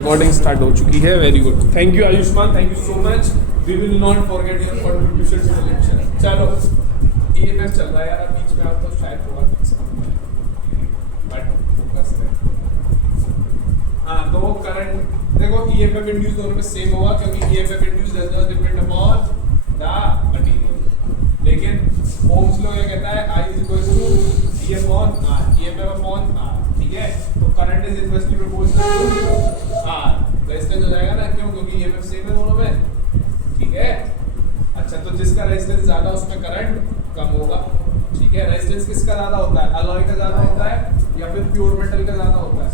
Recording start हो चुकी है. Very good. Thank you Ayushman. Thank you so much. We will not forget your contribution to the lecture. चलो EMF चल रहा है यार बीच में. आप तो शायद थोड़ा फिक्स बट फोकस है. हाँ तो करंट देखो ईएमएफ इंड्यूस दोनों में सेम होगा क्योंकि EMF induce does not depend upon the material. लेकिन ओम्स लॉ क्या कहता है I is equal to E upon R. EMF upon R. ठीक है. तो current is inversely proportional to R. Resistance हो जाएगा ना. क्यों? क्योंकि ईएमएफ सेम है दोनों में. ठीक है. अच्छा तो जिसका रेजिस्टेंस ज्यादा उसमें करंट कम होगा. ठीक है. रेजिस्टेंस किसका ज्यादा होता है? अलॉय का ज्यादा होता है या फिर प्योर मेटल का ज्यादा होता है?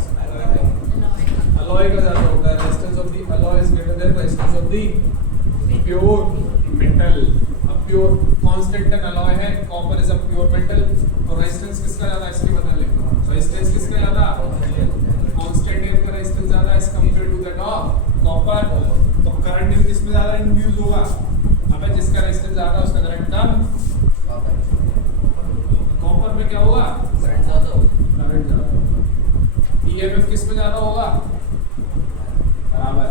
अलॉय का ज्यादा होता है. Resistance of the alloy is greater than resistance of the pure metal. अब प्योर कांस्टेंट अलॉय है. Copper is a pure metal. तो रेजिस्टेंस किसका ज्यादा? इसके बदल लिखो. रेजिस्टेंस किसका ज्यादा? कांस्टेंट एयर का रेजिस्टेंस ज्यादा as compared to that of copper. तो करंट किसमें ज्यादा इंड्यूस होगा? अबे जिसका रेजिस्टेंस ज्यादा उसका करंट कम. कॉपर में क्या होगा? करंट ज्यादा होगा. करंट ज्यादा. ईएमएफ किसमें ज्यादा होगा? बराबर.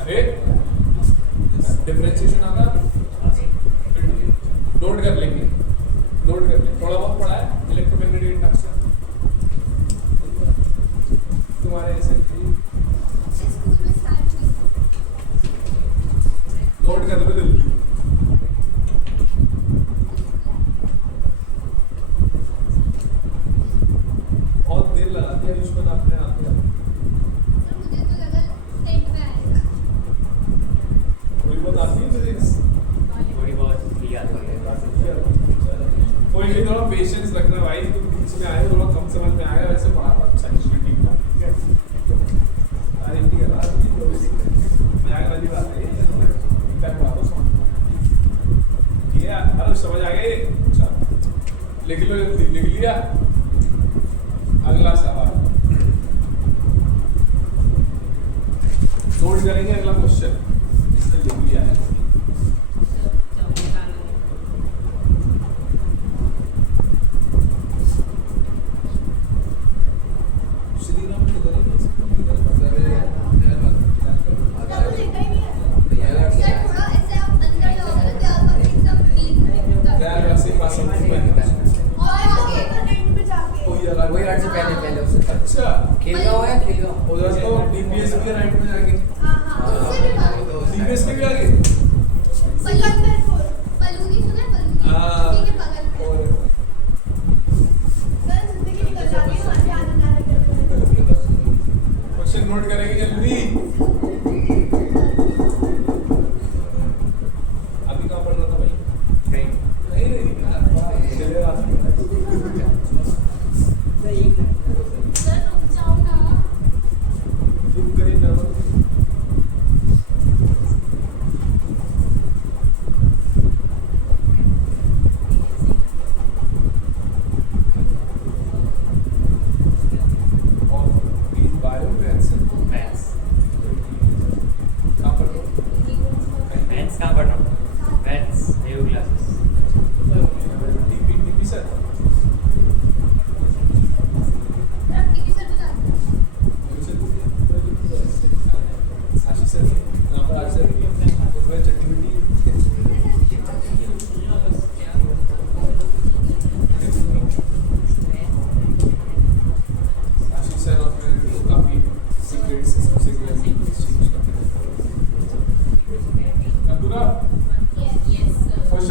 अरे डिफरेंशिएशन आ रहा. नोट कर लेंगे. नोट कर लेंगे. थोड़ा बहुत पढ़ा है इलेक्ट्रोमैग्नेटिक इंडक्शन तुम्हारे ऐसे स्कूल में स्टार्ट हुई. नोट कर लो जल्दी. बहुत देर लगा दिया आयुष्मान आपने आते हैं. मुझे तो लगा टेंथ में आएगा. थोड़ी बहुत आती है फिजिक्स. थोड़ी बहुत याद हो गया. कोई नहीं. थोड़ा पेशेंस रखना भाई. तुम बीच में आए हो थोड़ा कम समझ में आएगा. वैसे पढ़ाता अच्छा नहीं ठीक था. ठीक है. अरे ठीक है. आज की कोई मजाक वाली बात है. मैं पढ़ा दो समझ. ठीक है. अरे समझ आ गई. अच्छा लिख लो जल्दी. लिख लिया. अगला सवाल नोट करेंगे. अगला क्वेश्चन इसने लिख लिया है.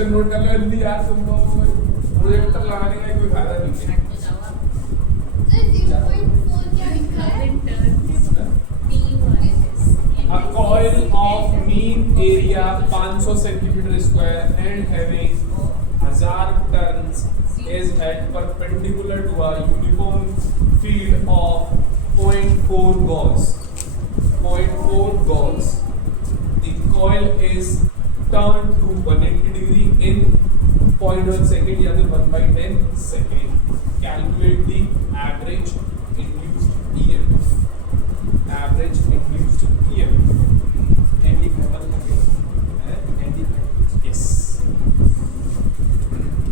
नोट कर लो जल्दी यार. तुम लोग प्रोजेक्टर लगाने का कोई फायदा नहीं है. 0.4 क्या लिखा है? A coil of mean area 500 centimeter square and having 1000 turns is at perpendicular to a uniform field of 0.4 Gauss. 0.4 Gauss. The coil is turned to 180 degree in 0.1 second यानी 1/10 second. Calculate the average induced EMF. Average induced EMF. Yes.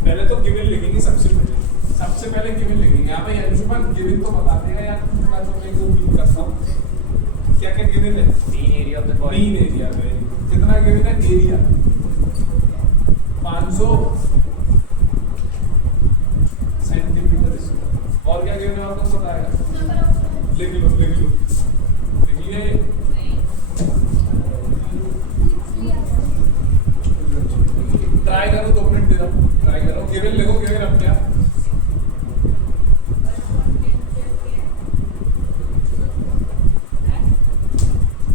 पहले तो given लिखेंगे. सबसे पहले given लिखेंगे. यहाँ पे Anshuman given तो बता देगा यार. मैं तो मैं को गिवन करता हूँ. क्या क्या गिवन है? Mean area of the coin. Mean area में कितना गिवन है? Area 500 centimetre. और क्या गिवन है आपको पता है? लिख लो लिख लो लिख लिया ये? ट्राई करो, 2 मिनट दे दो, ट्राई करो। गिवन लिखो, गिवन अब क्या?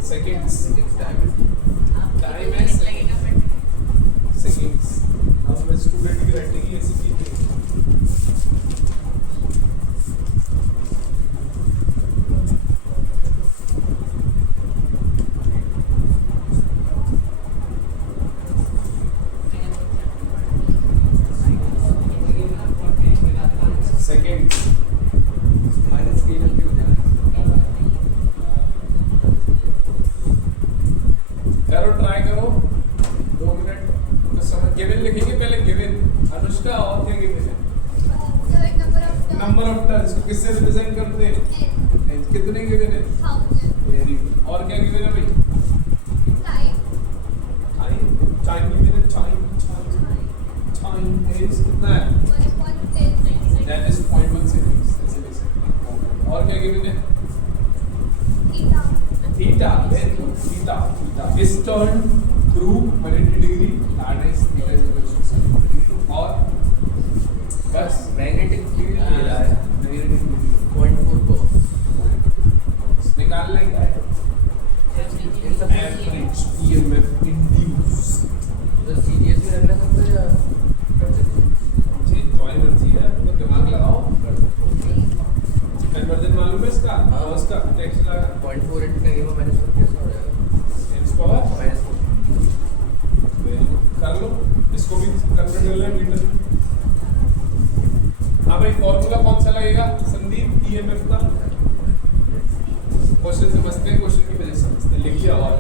सेकंड्स, टाइम है सेकंड्स। अब मैं स्टूडेंट की राइटिंग ही ऐसी की थी। सेकंड्स करो, ट्राई करो, 2 मिनट तो समझ। गिवन लिखेंगे पहले, गिवन अनुष्का। और क्या गिवन है? नंबर ऑफ टर्न्स को किससे रिप्रेजेंट करते हैं? कितने गिवन है? Very good. और क्या गिवन है भाई? टाइम टाइम गिवन है। टाइम इज कितना है? That is 0.1 seconds. ऐसे लिख सकते हैं। और क्या गिवन है? Theta. Very good. Theta is turned through 180 degree, that is theta is equal to 60. और बस Magnetic field दे रहा है magnetic field 0.4 को. निकालना क्या है? average EMF induced। तो CGS में रखना सबसे या चेंज ज्वाइन करती है तो दिमाग लगाओ। कन्वर्जन मालूम है इसका? हाँ। उसका टेक्स्ट लगा 0.4 इंटू करेंगे -4 कैसे हो जाएगा? x power -4. कर लो। इसको भी कन्वर्ट कर लें मीटर में। हाँ भाई, फॉर्मूला कौन सा लगेगा संदीप ईएमएफ का? क्वेश्चन समझते हैं, क्वेश्चन की वजह समझते हैं। लिखिए और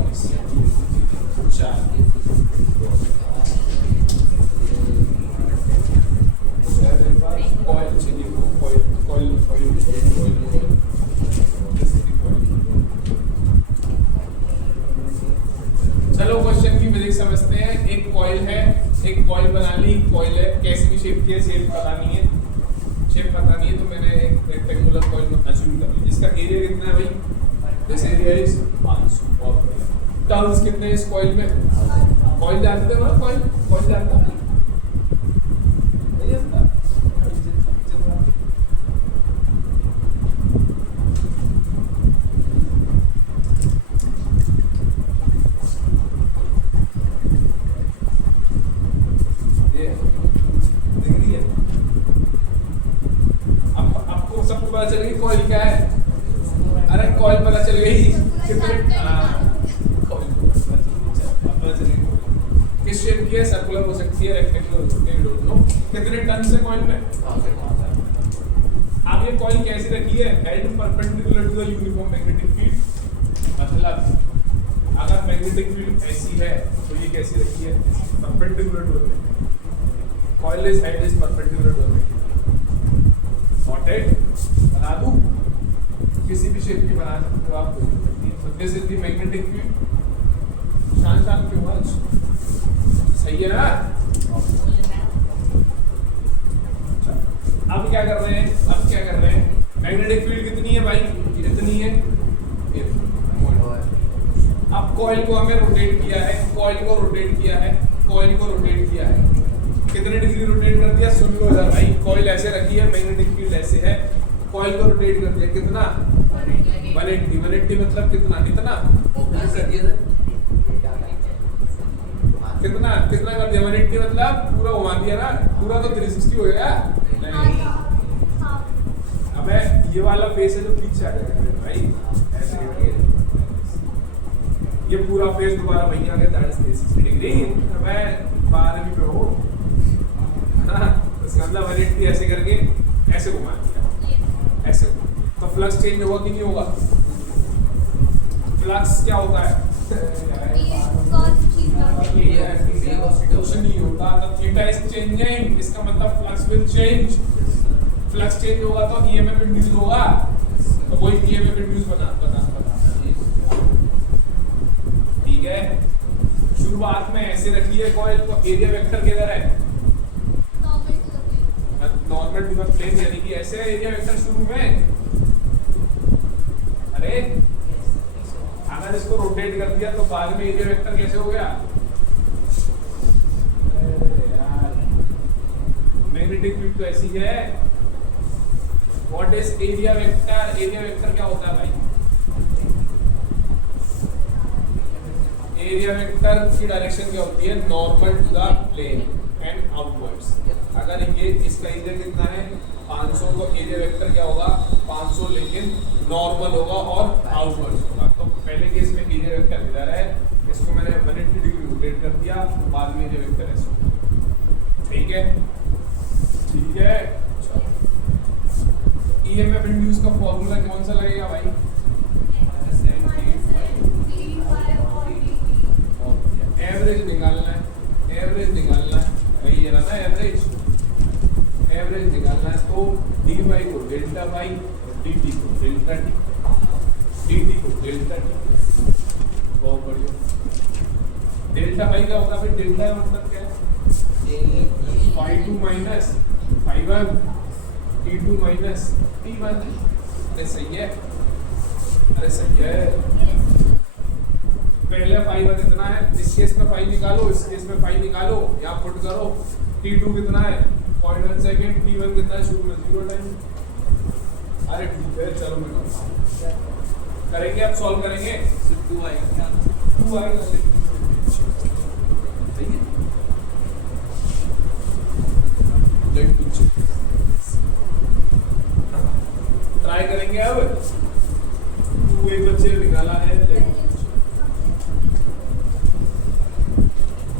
कॉइल। चलिए कॉइल कॉइल कॉइल कॉइल चलो क्वेश्चन की बेसिक समझते हैं। एक कॉइल है, एक कॉइल बना ली। कॉइल है, कैसी भी शेप की है, शेप पता नहीं है, तो मैंने एक रेक्टेंगुलर कॉइल अज्यूम कर ली। इसका एरिया कितना है भाई? This area is 500। और टर्न्स कितने हैं इस कॉइल में? कॉइल जानते हो ना? कॉइल जानता है? नहीं जानता? पता चल गई कॉइल क्या है? अरे कॉइल पता चल गई कितने? किस शेप की है? सर्कुलर हो सकती है, रेक्टेंगुलर हो सकती है, डोंट नो। कितने टर्न से कॉइल में? अब ये कॉइल कैसी रखी है? Held perpendicular to the uniform magnetic field. मतलब अगर मैग्नेटिक फील्ड ऐसी है तो ये कैसी रखी है? Perpendicular to the coil is held is perpendicular to the noted. बना दूं? किसी भी शेप की बना सकते हो आप। This is the magnetic field. शान क्यों आज सही है ना? अब क्या कर रहे हैं? मैग्नेटिक फील्ड कितनी है भाई? कितनी है? अब कॉइल को हमें रोटेट किया है, कितने डिग्री रोटेट कर दिया? सुन लो जरा भाई। कॉइल ऐसे रखी है, मैग्नेटिक फील्ड ऐसे है, कॉइल को रोटेट कर दिया कितना? 180 मतलब कितना? इतना कितना कर दिया? 180 मतलब पूरा घुमा दिया ना? पूरा तो 360 हो गया। अबे ये वाला फेस है जो पीछे आ जाएगा भाई, ऐसे करके ये पूरा फेस दोबारा वहीं आ गया 360 डिग्री। अबे 12वीं पे हो। हाँ, इसका मतलब 180 ऐसे करके ऐसे घुमा दिया, ऐसे। तो फ्लक्स चेंज होगा कि नहीं होगा? फ्लक्स क्या होता है? कुछ नहीं होता। तो थीटा इज चेंजिंग, इसका मतलब flux will change. Flux change होगा तो ईएमएफ इंड्यूस होगा, तो वही ईएमएफ इंड्यूस बता शुरुआत में ऐसे रखी है कॉइल, तो एरिया वेक्टर किधर है? Normal to the plane. Normal to the plane, यानी कि ऐसे है एरिया वेक्टर शुरू में। अरे अगर इसको रोटेट कर दिया तो बाद में एरिया वेक्टर कैसे हो गया? मैग्नेटिक फील्ड तो ऐसी है। What is area vector? Area vector क्या होता है भाई? एरिया वेक्टर की डायरेक्शन क्या होती है? Normal to the plane and outwards. अगर ये इसका एरिया कितना है 500, तो एरिया वेक्टर क्या होगा? 500 लेकिन नॉर्मल होगा और आउटवर्ड्स होगा। तो पहले केस में एरिया वेक्टर इधर है, इसको मैंने 180 डिग्री रोटेट कर दिया, बाद में एरिया वेक्टर ऐसे होगा। ठीक है, ठीक है। ईएमएफ इंड्यूस का फॉर्मूला कौन सा लगेगा भाई? एवरेज निकालना है, एवरेज निकालना है भाई, ये रहा ना एवरेज। एवरेज निकालना है तो dy को डेल्टा y और dt को डेल्टा t, dt को डेल्टा t। बहुत बढ़िया। डेल्टा y का होगा फिर डेल्टा मतलब क्या है? phi2 minus phi1 t2 minus t1। अरे सही है, अरे सही है। पहले phi1 कितना है? इस केस में phi निकालो, इस केस में phi निकालो, यहाँ पुट करो। t2 कितना है? 0.1 सेकेंड। t1 कितना है? शुरू में 0 टाइम। अरे ठीक है, चलो मैं करता हूँ। करेंगे, अब सॉल्व करेंगे। 2i सही है। ट्राई करेंगे अब। 2 एक बच्चे ने निकाला है,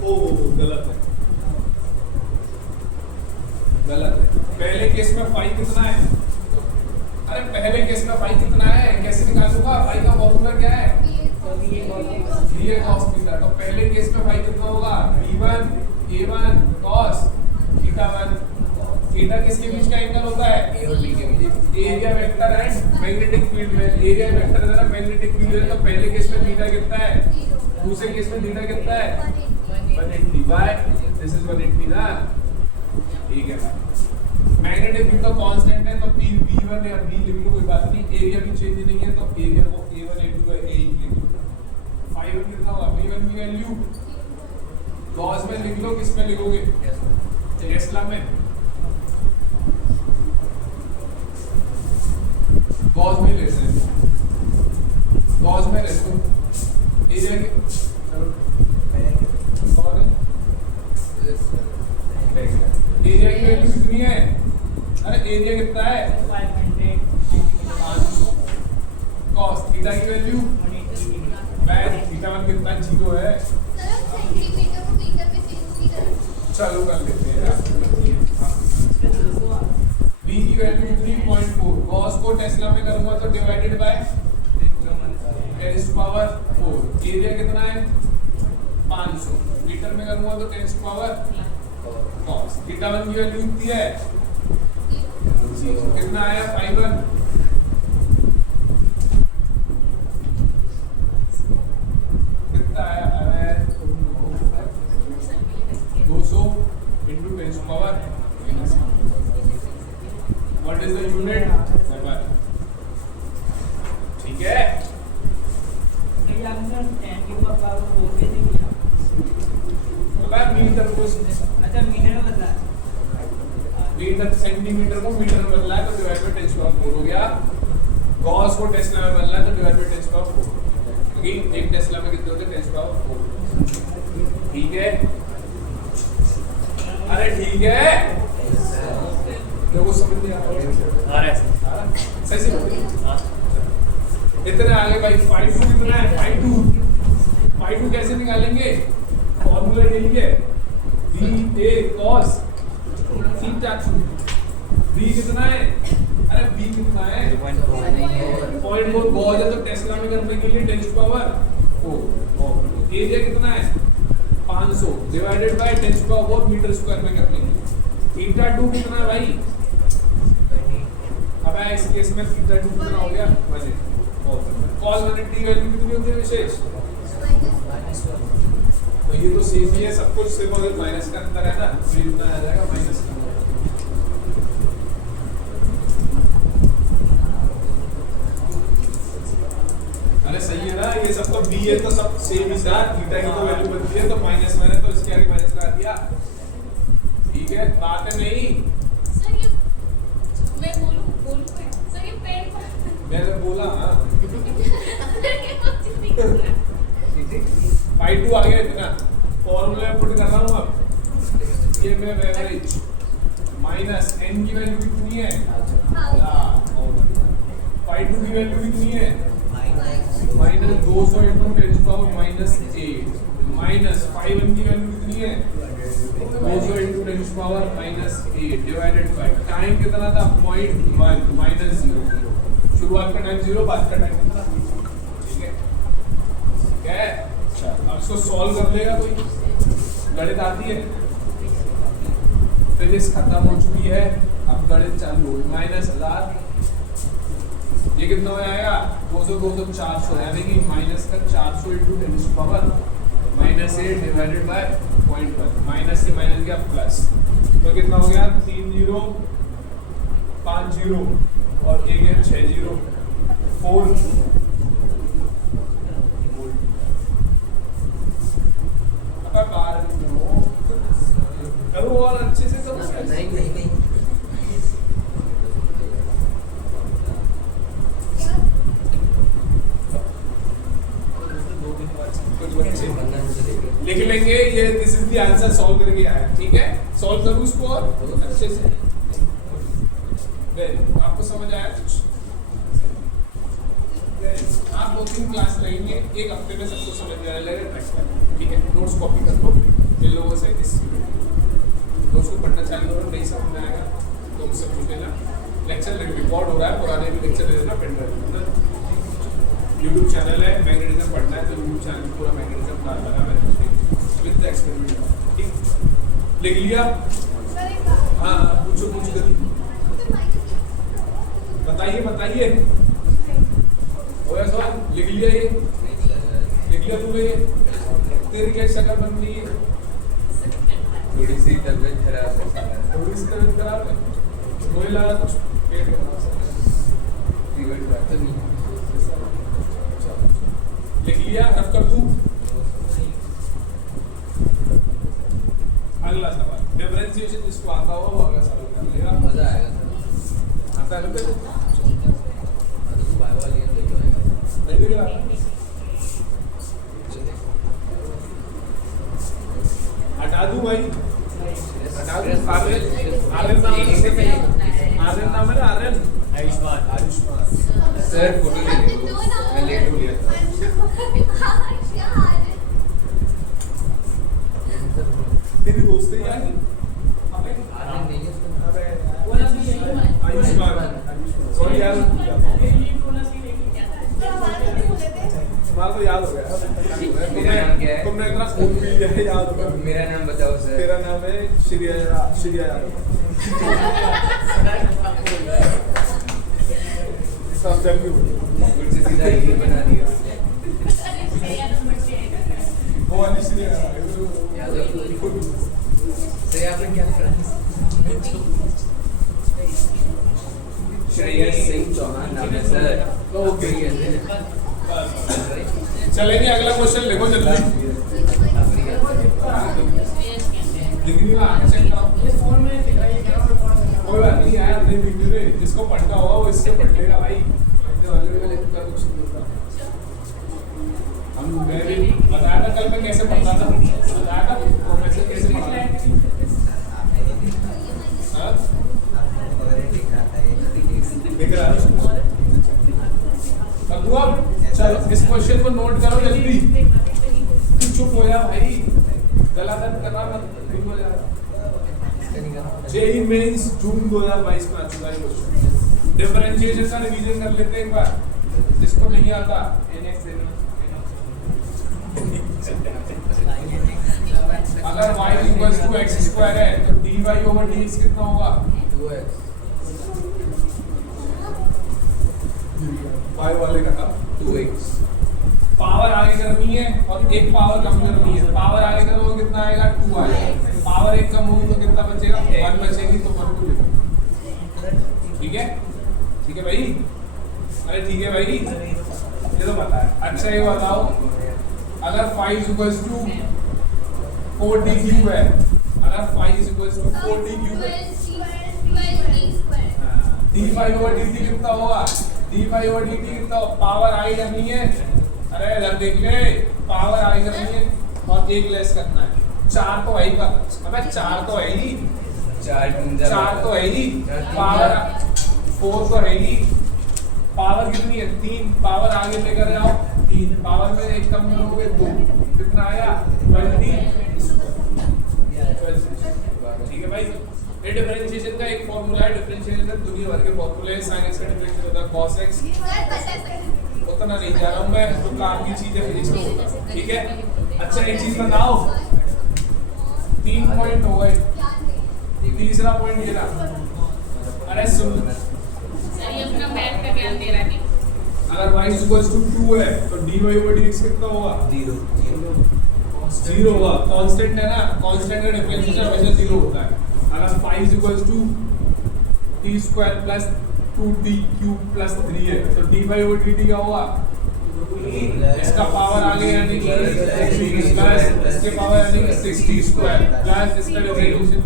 ओ गलत है, गलत है। पहले केस में फाई कितना है? अरे पहले केस में फाई कितना है? कैसे निकालूंगा? फाई का फॉर्मूला क्या है? VA cos theta. तो पहले केस में फाई कितना होगा? V1 A1 cos थीटा1। थीटा किसके बीच का एंगल होता है? A और B के बीच। Area vector and magnetic field में। एरिया वेक्टर है ना, मैग्नेटिक फील्ड है, तो पहले केस में थीटा कितना है? दूसरे केस में थीटा कितना है? 180 बाय दिस इज 180 ना। ठीक है, मैग्नेटिक फील्ड तो कांस्टेंट है, तो P1 या B लिख लो, कोई बात नहीं। एरिया भी चेंज नहीं है, तो एरिया को A1 A2 है, A लिख लो। phi1 कितना होगा? P1 की वैल्यू गॉस में लिख लो। किस में लिखोगे? टेस्ला में। गॉस में लेते हैं, गॉस में लेते हो। एरिया के चलो और एरिया की वैल्यू कितनी है? अरे एरिया कितना है? 500। कॉस थीटा की वैल्यू थीटा1 कितना? 0 है। सेंटीमीटर को मीटर में चेंज नहीं करना। चलो कर लेते हैं। b की वैल्यू 3.4। गॉस को टेस्ला में करूंगा तो divided by 10 to power 4। Area कितना है? 500। मीटर में करूंगा तो 10 टू पावर cos। थीटा1 की वैल्यू कितनी है? कितना आया? 5 कितना आया? 200 into 10 to power। What is the unit? Weber। ठीक है, मीटर को मीटर सेंटीमीटर को मीटर में बदला है तो डिवाइड बाय 10 पावर 4 हो गया। गॉस को टेस्ला में बदला है तो डिवाइड बाय 10 पावर 4, क्योंकि एक टेस्ला में कितने होते हैं? 10 पावर 4। ठीक है, अरे ठीक है, देखो समझ नहीं आ रहा। सही से इतने आगे भाई। phi2 कितना है? phi2 कैसे निकालेंगे? फॉर्मूला यही है, VA cos थीटा2। B कितना है? अरे B कितना है? 0.4। गॉस है तो टेस्ला में करने के लिए 10 पावर 4। एरिया कितना है? 500 divided by 10 power 4 metre square में करने के लिए। थीटा2 कितना है भाई? अब इस केस में थीटा2 कितना हो गया? 180। cos 180 वैल्यू कितनी होती है विशेष? तो ये तो सेम ही है सब कुछ, सिर्फ अगर माइनस का अंतर है ना तो इतना आ जाएगा माइनस का। अरे सही है ना, ये सब तो बी है तो सब सेम ही था, थीटा की तो वैल्यू बनती है तो माइनस मैंने तो इसके आगे माइनस लगा दिया, ठीक है बात है नहीं। सर ये मैं बोलूं सर ये पेन मैंने बोला हाँ सर ये कुछ नहीं कर रहा। पाई 2 आ गया इतना, फॉर्मूले में पुट कर रहा हूँ अब, ये मैं एवरेज माइनस n की वैल्यू कितनी है, पाई 2 की वैल्यू कितनी है minus 200 into 10 power minus 8 minus 5n की वैल्यू कितनी है 200 into 10 power minus 8 divided by time कितना था 0.1 माइनस 0, शुरुआत का टाइम 0, बाद का टाइम कितना, ठीक है क्या है। अच्छा अब इसको सॉल्व कर लेगा कोई, गणित आती है, फिजिक्स खत्म हो चुकी है, अब गणित चालू हो, माइनस 1000 ये कितना हो जाएगा 200 200 400 यानी कि माइनस का 400 into 10 power minus 8 divided by 0.1, minus से माइनस गया प्लस, तो कितना हो गया 3 0 5 0 और एक है 6 0 4 अब बार करो और अच्छे से सब नहीं लिख लेंगे ये, this is the answer, solve करके आया, ठीक है सॉल्व करूं इसको और अच्छे से, वेरी आपको समझ आया कुछ, आप 2-3 क्लास लेंगे, एक हफ्ते में सबको समझ में आने लगेगा, ठीक है नोट्स कॉपी कर लो इन लोगों से, इस नोट्स को पढ़ना चालू करो, नहीं समझ में आएगा तो मुझसे पूछ लेना, लेक्चर रिकॉर्ड हो रहा है, पुराने भी लेक्चर दे देना पेन ड्राइव में, यूट्यूब चैनल है मैग्नेटिज्म पढ़ना है तो यूट्यूब चैनल पूरा मैग्नेटिज्म डाल लगा मैंने विद द एक्सपेरिमेंट, ठीक लिख लिया, सर एक बात हाँ पूछो जल्दी तो माइनस बताइए बताइए, होया सवाल लिख लिया, ये लिख लिया तूने, तेरी क्या शक्ल बन रही है, थोड़ी सी तबीयत खराब है, थोड़ी सी तबीयत खराब है, रोए लगा कुछ पेट खराब फीवर तो नहीं लिख लिया, रफ कर दूं, अगला सवाल डिफरेंशिएशन जिसको आता हो वो अगला सवाल कर लेगा, मजा आएगा सर, आता है ना पहले तो बाय वाली है तो क्यों आएगा नहीं दिख रहा, हटा दूं भाई, हटा दूं, आर्यन नाम है ना आर्यन, आयुष्मान सर फोटो ले लो, मैं लेट हो गया था। तेरी दोस्त है यार, अबे नहीं है उसका आयुष्मान, सॉरी यार तुम्हारा तो याद हो गया, मेरा नाम क्या है? तुमने इतना खून पी लिया है, याद होगा, मेरा नाम बताओ सर। तेरा नाम है श्रिया यादव, सब जल्दी बिल्कुल से सीधा ही बना दिया वो वाली श्रिया यादव। सर आपने क्या करा? श्रेयस सिंह चौहान नाम है सर। ओके सर चलेंगे अगला क्वेश्चन लिखो जल्दी, डिग्री में आगे चेक करो, कोई बात नहीं यार, नहीं वीडियो में जिसको पढ़ना होगा वो इससे पढ़ लेगा भाई, पढ़ने वाले में लिखना कुछ नहीं होता, हम मैं भी बताया था कल मैं कैसे पढ़ता था, बताया था प्रोफेसर कैसे पढ़ा, हाँ दिख रहा है, अब तू अब चलो इस क्वेश्चन को नोट करो जल्दी, तू चुप हो जा भाई, गला दर्द करना मत, ठीक हो जाएगा। जेई मेंस जून 2022 में आ चुका है क्वेश्चन, डिफरेंशिएशन का रिवीजन कर लेते हैं एक बार, जिसको नहीं आता अगर y equals to x square है तो dy ओवर dx कितना होगा 2x y वाले का था 2x पावर आगे करनी है और एक पावर कम करनी है। पावर आगे करोगे कितना आएगा 2 आएगा, पावर एक कम होगी तो कितना बचेगा 1 बचेगी, तो 1 को लिखो। ठीक है भाई, अरे ठीक है भाई, ये तो पता है। अच्छा ये बताओ, अगर 5 = 4d क्यूब है, अगर 5 = 4d क्यूब है, d5/dt कितना होगा? d5/dt कितना होगा? पावर आई करनी है, अरे इधर देख ले, पावर आई करनी है और एक लेस करना है। 4 तो है ही, अबे 4 तो है ही, 4 तो है ही, पावर 4 तो है ही, पावर कितनी है 3, पावर आगे लेकर जाओ 3, पावर में एक कम करोगे 2, कितना आया 20। ठीक है भाई, ये डिफरेंशिएशन का एक फॉर्मूला है। डिफरेंशिएशन दुनिया भर के फॉर्मूले हैं, sin x का डिफरेंशियल होता है cos x, उतना नहीं जा रहा हूं मैं, तो काम की चीजें फिजिक्स में होता है। ठीक है, अच्छा एक चीज बताओ, 3 पॉइंट हो गए, तीसरा पॉइंट ये रहा। अरे सुन, सर ये अपना मैथ का ज्ञान दे रहा है। अगर y = 2 है तो dy/dx कितना होगा? 0 होगा। कांस्टेंट है ना, कांस्टेंट का डिफरेंशिएशन हमेशा 0 होता है। अगर 5 = t² + 2t³ + 3 है तो dy/dt क्या होगा? इसका पावर आगे यानी कि प्लस इसके पावर यानी कि 6t² प्लस इसका differentiation.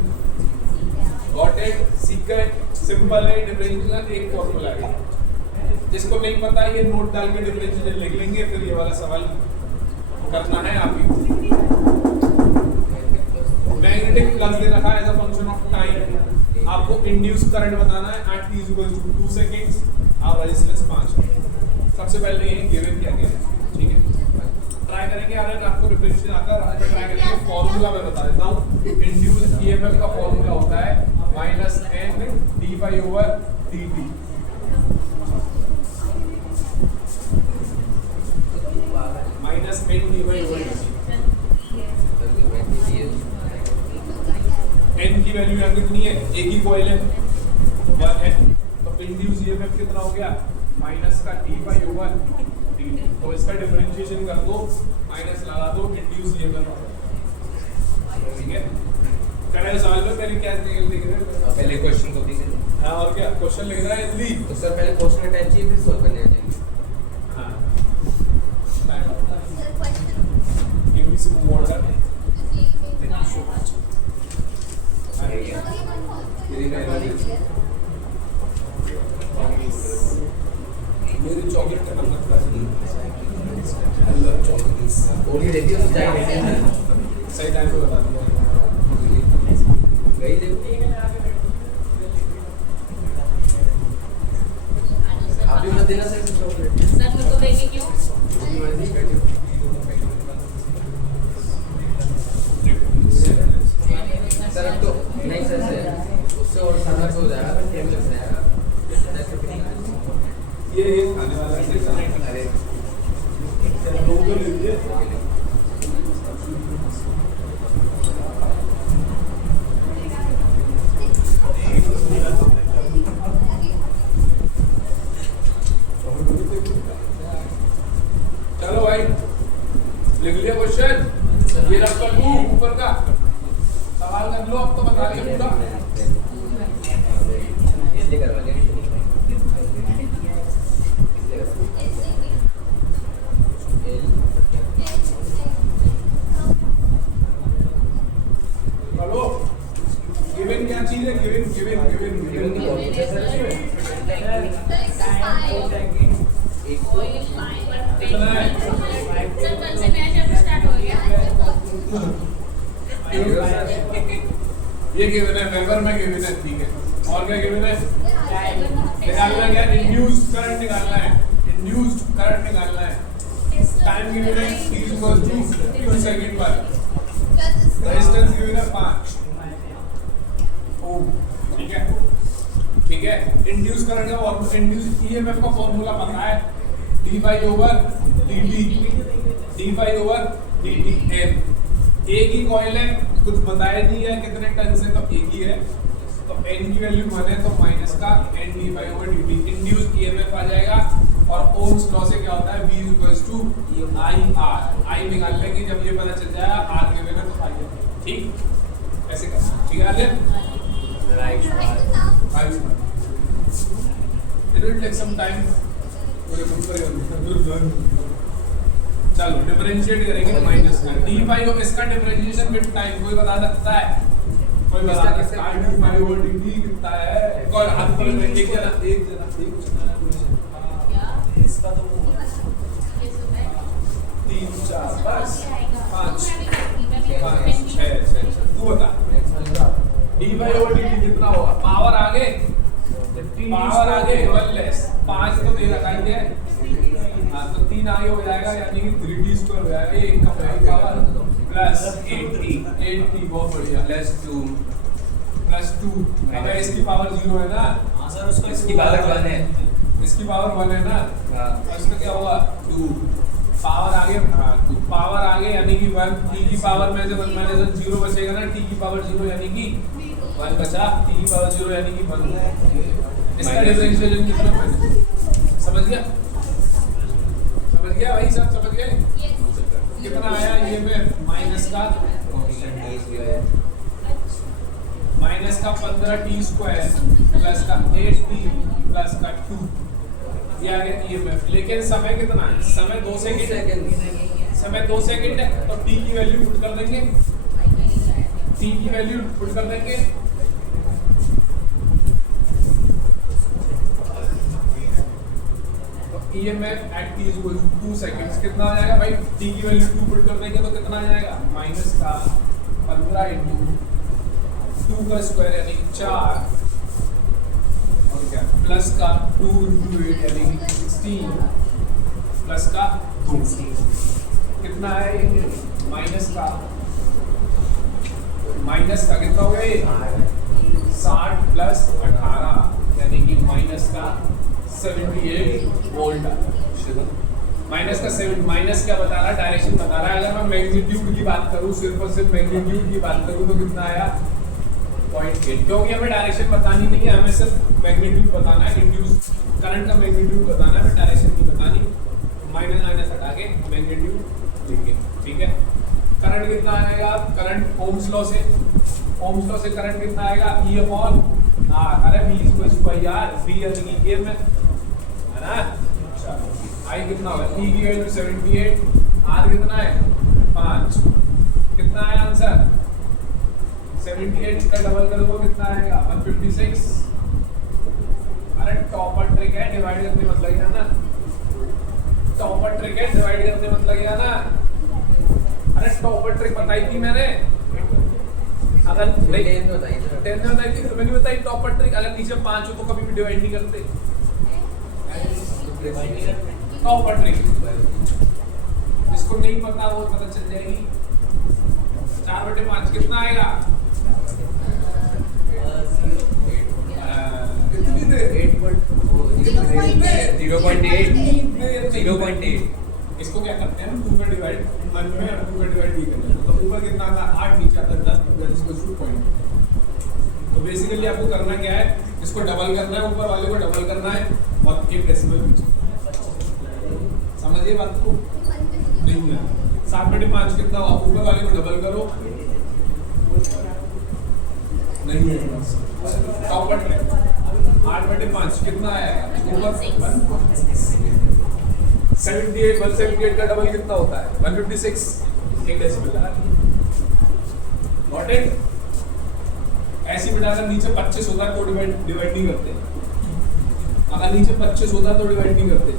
Got it? Secret simple है, डिफरेंशिएशन एक फॉर्मूला है। जिसको नहीं पता ये नोट डाल के डिफरेंशिएशन लिख लेंगे, फिर ये वाला सवाल करना है आप ही। मैग्नेटिक फ्लक्स दे रखा है as a function of time, आपको इंड्यूस करंट बताना है एट t = 2 सेकंड्स, आप रेजिस्टेंस 5 है। सबसे पहले ये गिवन क्या गया है, ठीक है, ट्राई करेंगे। अगर आपको डिफरेंशिएशन आता है तो ट्राई करेंगे। फार्मूला मैं बता देता हूं, इंड्यूस ईएमएफ का फार्मूला होता है -n d∅/dt। -n d∅/dt। n की वैल्यू यहाँ कितनी है? एक ही कॉइल है 1n, तो इंड्यूस ईएमएफ कितना हो गया? माइनस का d∅/dt। तो इसका डिफरेंशिएशन कर दो, माइनस लगा दो, इंड्यूस ईएमएफ। ठीक है, करें सवाल में पहले क्या लिख रहे हैं? पहले क्वेश्चन को दिखे। हाँ, और क्या क्वेश्चन लिख रहा है जल्दी? तो सर पहले क्वेश्चन का टाइप चाहिए, फिर सॉल्व करने आ जाएंगे। हाँ, give me some water. Thank you so much. मेरी चॉकलेट का नंबर था। ओली रहती है तो जाएंगे सही टाइम पे बता दूंगा। गई देखो आप भी मत देना सर चॉकलेट। सर मेरे को देंगे क्यों? आपकी मर्जी, बैठो। सर अब तो नहीं सर से उससे और सादा हो जाएगा, टाइम लग जाएगा। ये खाने वाला है। अरे दो को लीजिए। चलो भाई, लिख लिया क्वेश्चन? ये रख कर दू ऊपर का सवाल कर लो, अब तो बता दिया पूरा। इसलिए करवा लेंगे। हेलो, गिवन क्या चीज है? गिवन कितना है? सर कल से मैच अब स्टार्ट हो गया। ये गिवन है, वेबर में गिवन है, ठीक है। और क्या गिवन है? निकालना क्या? इंड्यूस्ड करंट निकालना है, इंड्यूस्ड करंट निकालना है। टाइम गिवन है t = 2 सेकंड पर, रेजिस्टेंस गिवन है 5 ओम। ठीक है, इंड्यूस करंट का फॉर्मूला, इंड्यूस ईएमएफ का फॉर्मूला पता है, d∅/dt n। एक ही कॉइल है, कुछ बताया नहीं है कितने टन से, तो एक ही है, तो n की वैल्यू 1 है तो माइनस का n d∅/dt। इंड्यूस ईएमएफ आ जाएगा और ओम्स लॉ से क्या होता है V इक्वल्स टू IR। आई निकाल लेंगे जब ये पता चल जाएगा R के वैल्यू तो फाइनल, ठीक ऐसे करना, ठीक है Aryan? Right It will take some time। चलो डिफरेंशिएट करेंगे माइनस का d5 और इसका डिफरेंशिएशन विद टाइम कोई बता सकता है? कोई बता सकता है d5 और dt कितना है? कौन हाथ पर में एक जना क्या इसका तो ये सुन है 3 4 5 5 5 6 तू बता d5 और dt कितना होगा? पावर आगे 1 लेस 5 तो दे रखा है, हाँ तो 3 आगे हो जाएगा यानी कि 3d स्क्वायर हो जाएगा, ये एक का पावर प्लस 8t बहुत बढ़िया प्लस 2 अगर इसकी पावर 0 है ना, हां सर उसको इसकी पावर 1 है, इसकी पावर 1 है ना, हां इसका क्या हुआ 2 पावर आगे, हाँ 2 पावर आगे यानी कि 1 t की पावर में से 1 माइनस 0 बचेगा ना, t की पावर 0 यानी कि 1 बचा, t की पावर 0 यानी कि 1। इसका डिफरेंशिएशन कितना बनेगा? समझ गया भाई सब समझ गए? कितना आया ये में माइनस का 15t स्क्वायर प्लस का 8t प्लस का 2 ये आ गया ईएमएफ। लेकिन समय कितना है? समय 2 सेकंड, समय 2 सेकंड है तो t की वैल्यू पुट कर देंगे, t की वैल्यू पुट कर देंगे EMF at t is equal to 2 seconds कितना आ जाएगा भाई? t की वैल्यू 2 पुट कर देंगे तो कितना आ जाएगा? माइनस का 15 इंटू 2 का स्क्वायर यानी 4 और क्या प्लस का 2 इंटू 8 यानी कि 16 प्लस का 2 कितना है? माइनस का कितना हो गया ये? 60 प्लस 18 यानी कि माइनस का 78 वोल्ट। माइनस का 7 माइनस क्या बता रहा है? डायरेक्शन बता रहा है। अगर मैं मैग्नीट्यूड की बात करूं, सिर्फ और सिर्फ मैग्नीट्यूड की बात करूं तो कितना आया? 0.8, क्योंकि हमें डायरेक्शन बतानी नहीं है, हमें सिर्फ मैग्नीट्यूड बताना है, इंड्यूस करंट का मैग्नीट्यूड बताना है, हमें डायरेक्शन नहीं बतानी। माइनस माइनस हटा के मैग्नीट्यूड लिखेंगे, ठीक है। करंट कितना आएगा? करंट ओम्स लॉ से करंट कितना आएगा? E upon R। अरे V equals to IR, V यानी कि EMF है ना। I कितना होगा? T की वैल्यू 78, R कितना है? 5। कितना है आंसर? 78 का डबल करोगे कितना आएगा? 156। अरे टॉपर ट्रिक है, डिवाइड करने मत लगिए ना, टॉपर ट्रिक है, डिवाइड करने मत लगिए ना। अरे टॉपर ट्रिक बताई थी मैंने, अगर नहीं 10 में बताई थी तो मैंने बताई टॉपर ट्रिक। अगर नीचे 5 हो तो कभी भी डिवाइड नहीं करते, टॉपर ट्रिक। जिसको नहीं पता वो पता चल जाएगी। 4/5 कितना आएगा? 0.8। इसको क्या करते हैं हम? 2 का डिवाइड 1 में और 2 का डिवाइड भी करते हैं। तो ऊपर कितना आता है? 8, नीचे आता है 10, इसको 2 तो बेसिकली आपको करना क्या है? इसको डबल करना है, ऊपर वाले को डबल करना है और 1 डेसिमल पीछे। समझिए बात को? नहीं है। 7/5 कितना हुआ? ऊपर वाले को डबल करो, नहीं है टॉपर ट्रिक। 8/5 कितना आएगा? ऊपर 178 का डबल कितना होता है? 156, 1 डेसिमल। Got it? ऐसी बिठाकर नीचे 25 होता है तो डिवाइड नहीं करते। अगर नीचे 25 होता तो डिवाइड नहीं करते,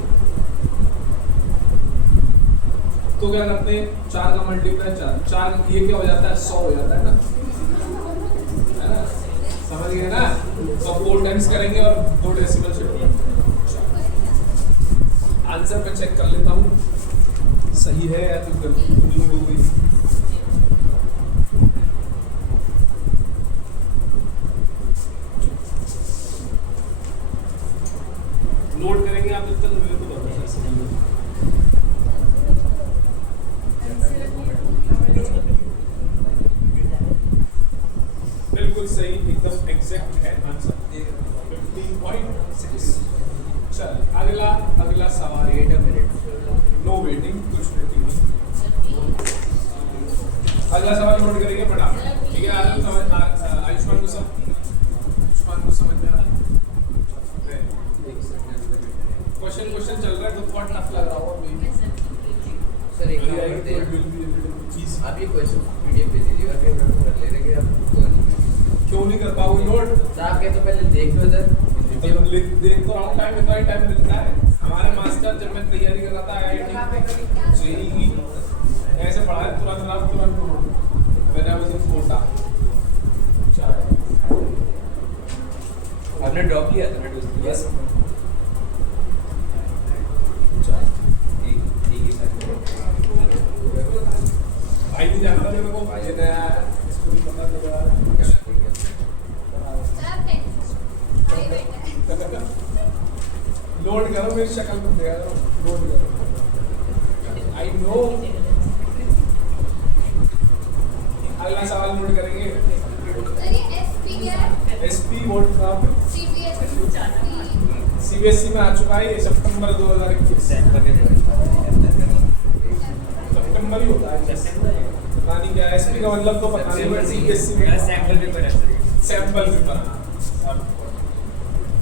तो क्या करते हैं? 4 का मल्टीप्लाई 4, ये क्या हो जाता है? 100 हो जाता है ना, समझ गए ना? तो 4 टाइम्स करेंगे और 2 डेसिमल शिफ्ट। आंसर मैं चेक कर लेता हूँ सही है या फिर गलती हो गई। नोट करेंगे आप जब तक, मेरे को बताओ सही है। बिल्कुल सही, एकदम एग्जैक्ट है आंसर 15.6। चल अगला अगला सवाल wait a minute no waiting, कुछ वेटिंग नहीं। अगला सवाल नोट करेंगे फटाफट, ठीक है? आयुष्मान को समझ में आ रहा? क्वेश्चन चल रहा है तो बहुत टफ लग रहा होगा मे सर एक काम करते हैं आप ये क्वेश्चन पीडीएफ भेज दीजिए अभी हम नोट कर ले रहे हैं कि आप क्यों नहीं कर पाओगे नोट? आप क्या तो पहले देख लो इधर देख तो रहा हूँ, टाइम इतना ही टाइम मिलता है हमारे मास्टर। जब मैं तैयारी कर रहा था IIT जेईई की, ऐसे पढ़ा है तुरंत मैंने उसे छोटा आपने ड्रॉप किया था मैं यस भाई नहीं जानता मेरे को, भाई ने इसको नहीं पता चला। लोड करो मेरी शक्ल में देखा करो, लोड करो। I know. अगला सवाल नोट करेंगे। SP बोर्ड का CBSE में आ चुका है ये सितंबर 2021। सितंबर ही होता है पता नहीं क्या SP का मतलब तो पता नहीं, बट CBSE में सैंपल पेपर है। सैंपल पेपर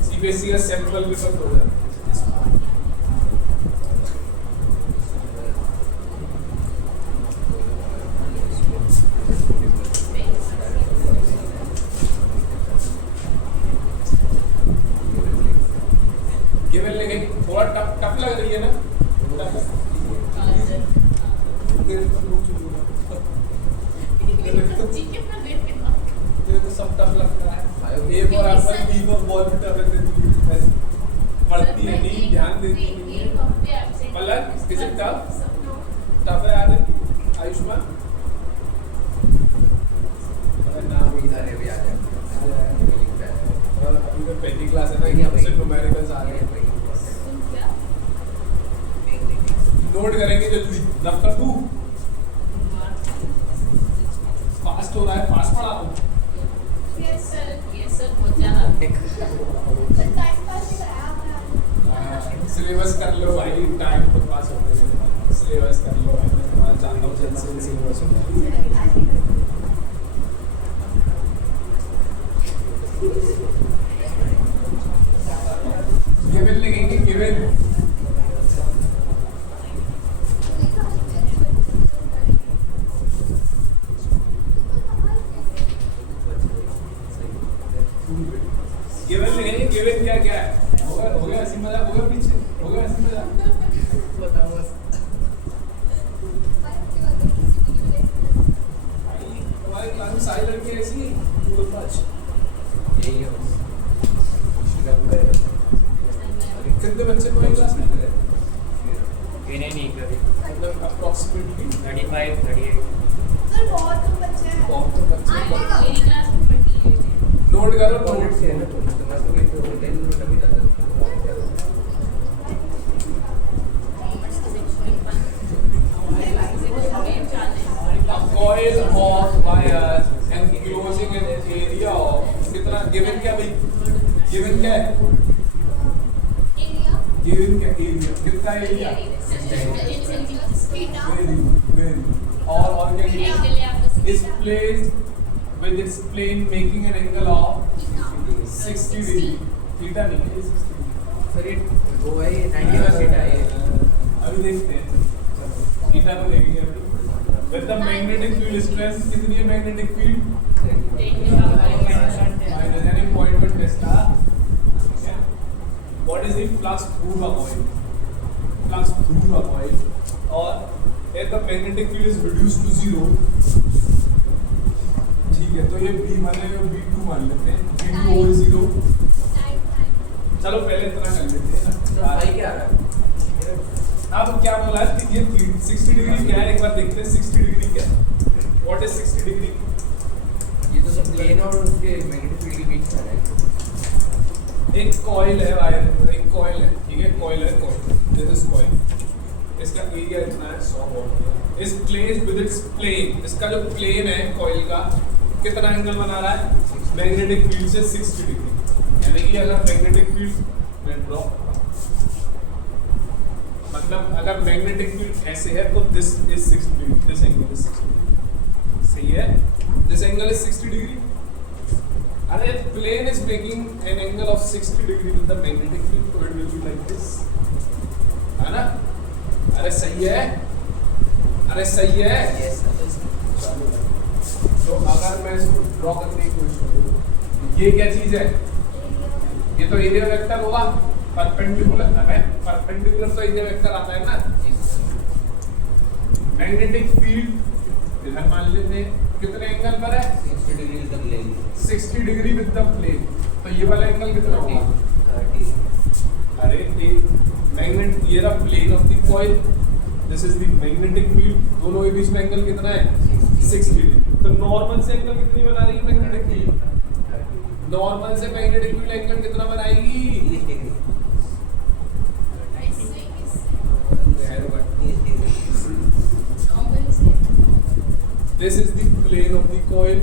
CBSE का सैंपल पेपर हो जाता है। गिवन लेकिन थोड़ा टफ लग रही है ना? ये तो सब टफ लगता है। एक और आपका बी फॉर बॉल भी टफ लगती है, पढ़ती है नहीं, ध्यान देती नहीं है। मतलब इज इट टफ? टफ है यार आयुष्मान? नाम इधर भी आ जाए अभी तो पहली क्लास है ना, सिर्फ न्यूमेरिकल्स आ रहे हैं। नोट करेंगे जल्दी, दफ्तर तू फास्ट हो रहा है, फास्ट पढ़ा तू। सिलेबस कर लो भाई, टाइम तो पास हो गया। सिलेबस कर लो भाई, मैं तुम्हारा जानता हूँ जल्द से सिलेबस हो। गिवन लिखेंगे, गिवन। गिवन लिखेंगे, गिवन क्या क्या है? हो गया हंसी मजाक, हो गया पीछे, हो गया हंसी मजाक। बताओ हमारी क्लास में सारी लड़कियां ऐसी यही है कितने बच्चे तुम्हारी क्लास में? नहीं कभी मतलब अप्रॉक्सीमेटली 35 38 बहुत तो बच्चे हैं। मेरी क्लास में 28 है। नोट करो, नोट नोट से है ना तो मैं तो कभी जाता a coil of wires enclosing an area of कितना given क्या भाई? given क्या है? given क्या area? कितना area? very और क्या is placed with its plane making an angle of 60 degree. Theta नहीं है, 60 सर ये वो भाई 90 सीट है अभी देखते हैं, थीटा को देखेंगे अभी। With the magnetic field strength कितनी है magnetic field? minus यानी 0.1 Tesla. What is the flux through the coil? Flux through the coil और if the magnetic field is reduced to 0, ठीक है, तो ये B1 है और B2 मान लेते हैं, B2 over 0। चलो पहले इतना कर लेते हैं ना। तो भाई क्या आ रहा है अब क्या बोला है कि ये 60 डिग्री क्या है, एक बार देखते हैं 60 डिग्री क्या है। What is 60 degree? ये तो सब प्लेन और उसके मैग्नेटिक फील्ड के बीच में है एक कॉइल है वायर, एक कॉइल है, ठीक है, कॉइल है, कॉइल दिस इज कॉइल। इसका एरिया इतना है 100 वॉट। इस प्लेन विद इट्स प्लेन, इसका जो प्लेन है कॉइल का कितना एंगल बना रहा है? मैग्नेटिक फील्ड से 60 डिग्री। यानी कि अगर मैग्नेटिक फील्ड में ड्रॉ मतलब अगर मैग्नेटिक फील्ड ऐसे है तो this is 60 degree, this angle is 60 degree, सही है, दिस एंगल इज 60 डिग्री। अरे plane is making an angle of 60 degree with the magnetic field, तो it will be like this, है ना? अरे सही है, अरे सही है। Yes, तो अगर मैं इसको ड्रॉ करने की कोशिश करूँ, ये क्या चीज है? ये तो एरिया वेक्टर होगा, परपेंडिकुलर है, परपेंडिकुलर तो एरिया वेक्टर आता है ना। मैग्नेटिक फील्ड इधर मान लेते हैं कितने एंगल पर है? 60 degree is the plane. 60 degree with the plane, तो ये वाला एंगल कितना होगा? 30. अरे ये मैग्नेट, ये रहा plane of the coil, this is the magnetic field, दोनों के बीच में एंगल कितना है? 60 डिग्री। तो नॉर्मल से एंगल कितनी बना रही है मैग्नेटिक फील्ड? नॉर्मल से मैग्नेटिक फील्ड एंगल कितना बनाएगी? 30 degree. ऐसे किस 30 degree. नॉर्मल से This is the plane of the coil.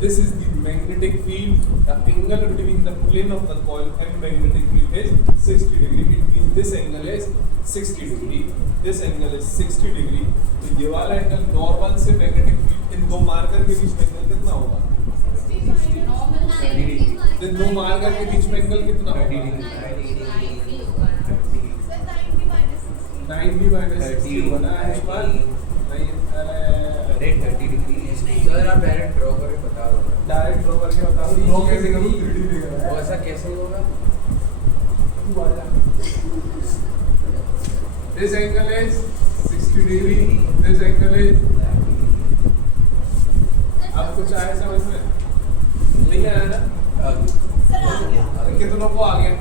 This is the magnetic field. The angle between the plane of the coil and magnetic field is 60 degree. It means this angle is 60 degree. This angle is 60 degree. तो ये वाला angle normal से magnetic field, इन दो marker के बीच में angle कितना होगा? नॉर्मल से इन दो मार्कर के बीच में एंगल कितना होगा? 30 degree. 90 minus 60 होना है इस बार। नहीं, अरे 30 degree. सर आप डायरेक्ट ड्रॉ करके बता दो. डायरेक्ट ड्रॉ करके बता दो, ड्रॉ कैसे करूँ? 3D दिख रहा है। वो ऐसा कैसे होगा? तू आ जा। This angle is 60 degree. This angle is, अब कुछ आया समझ में? नहीं आया ना? सर आ गया। कितनों को आ गया?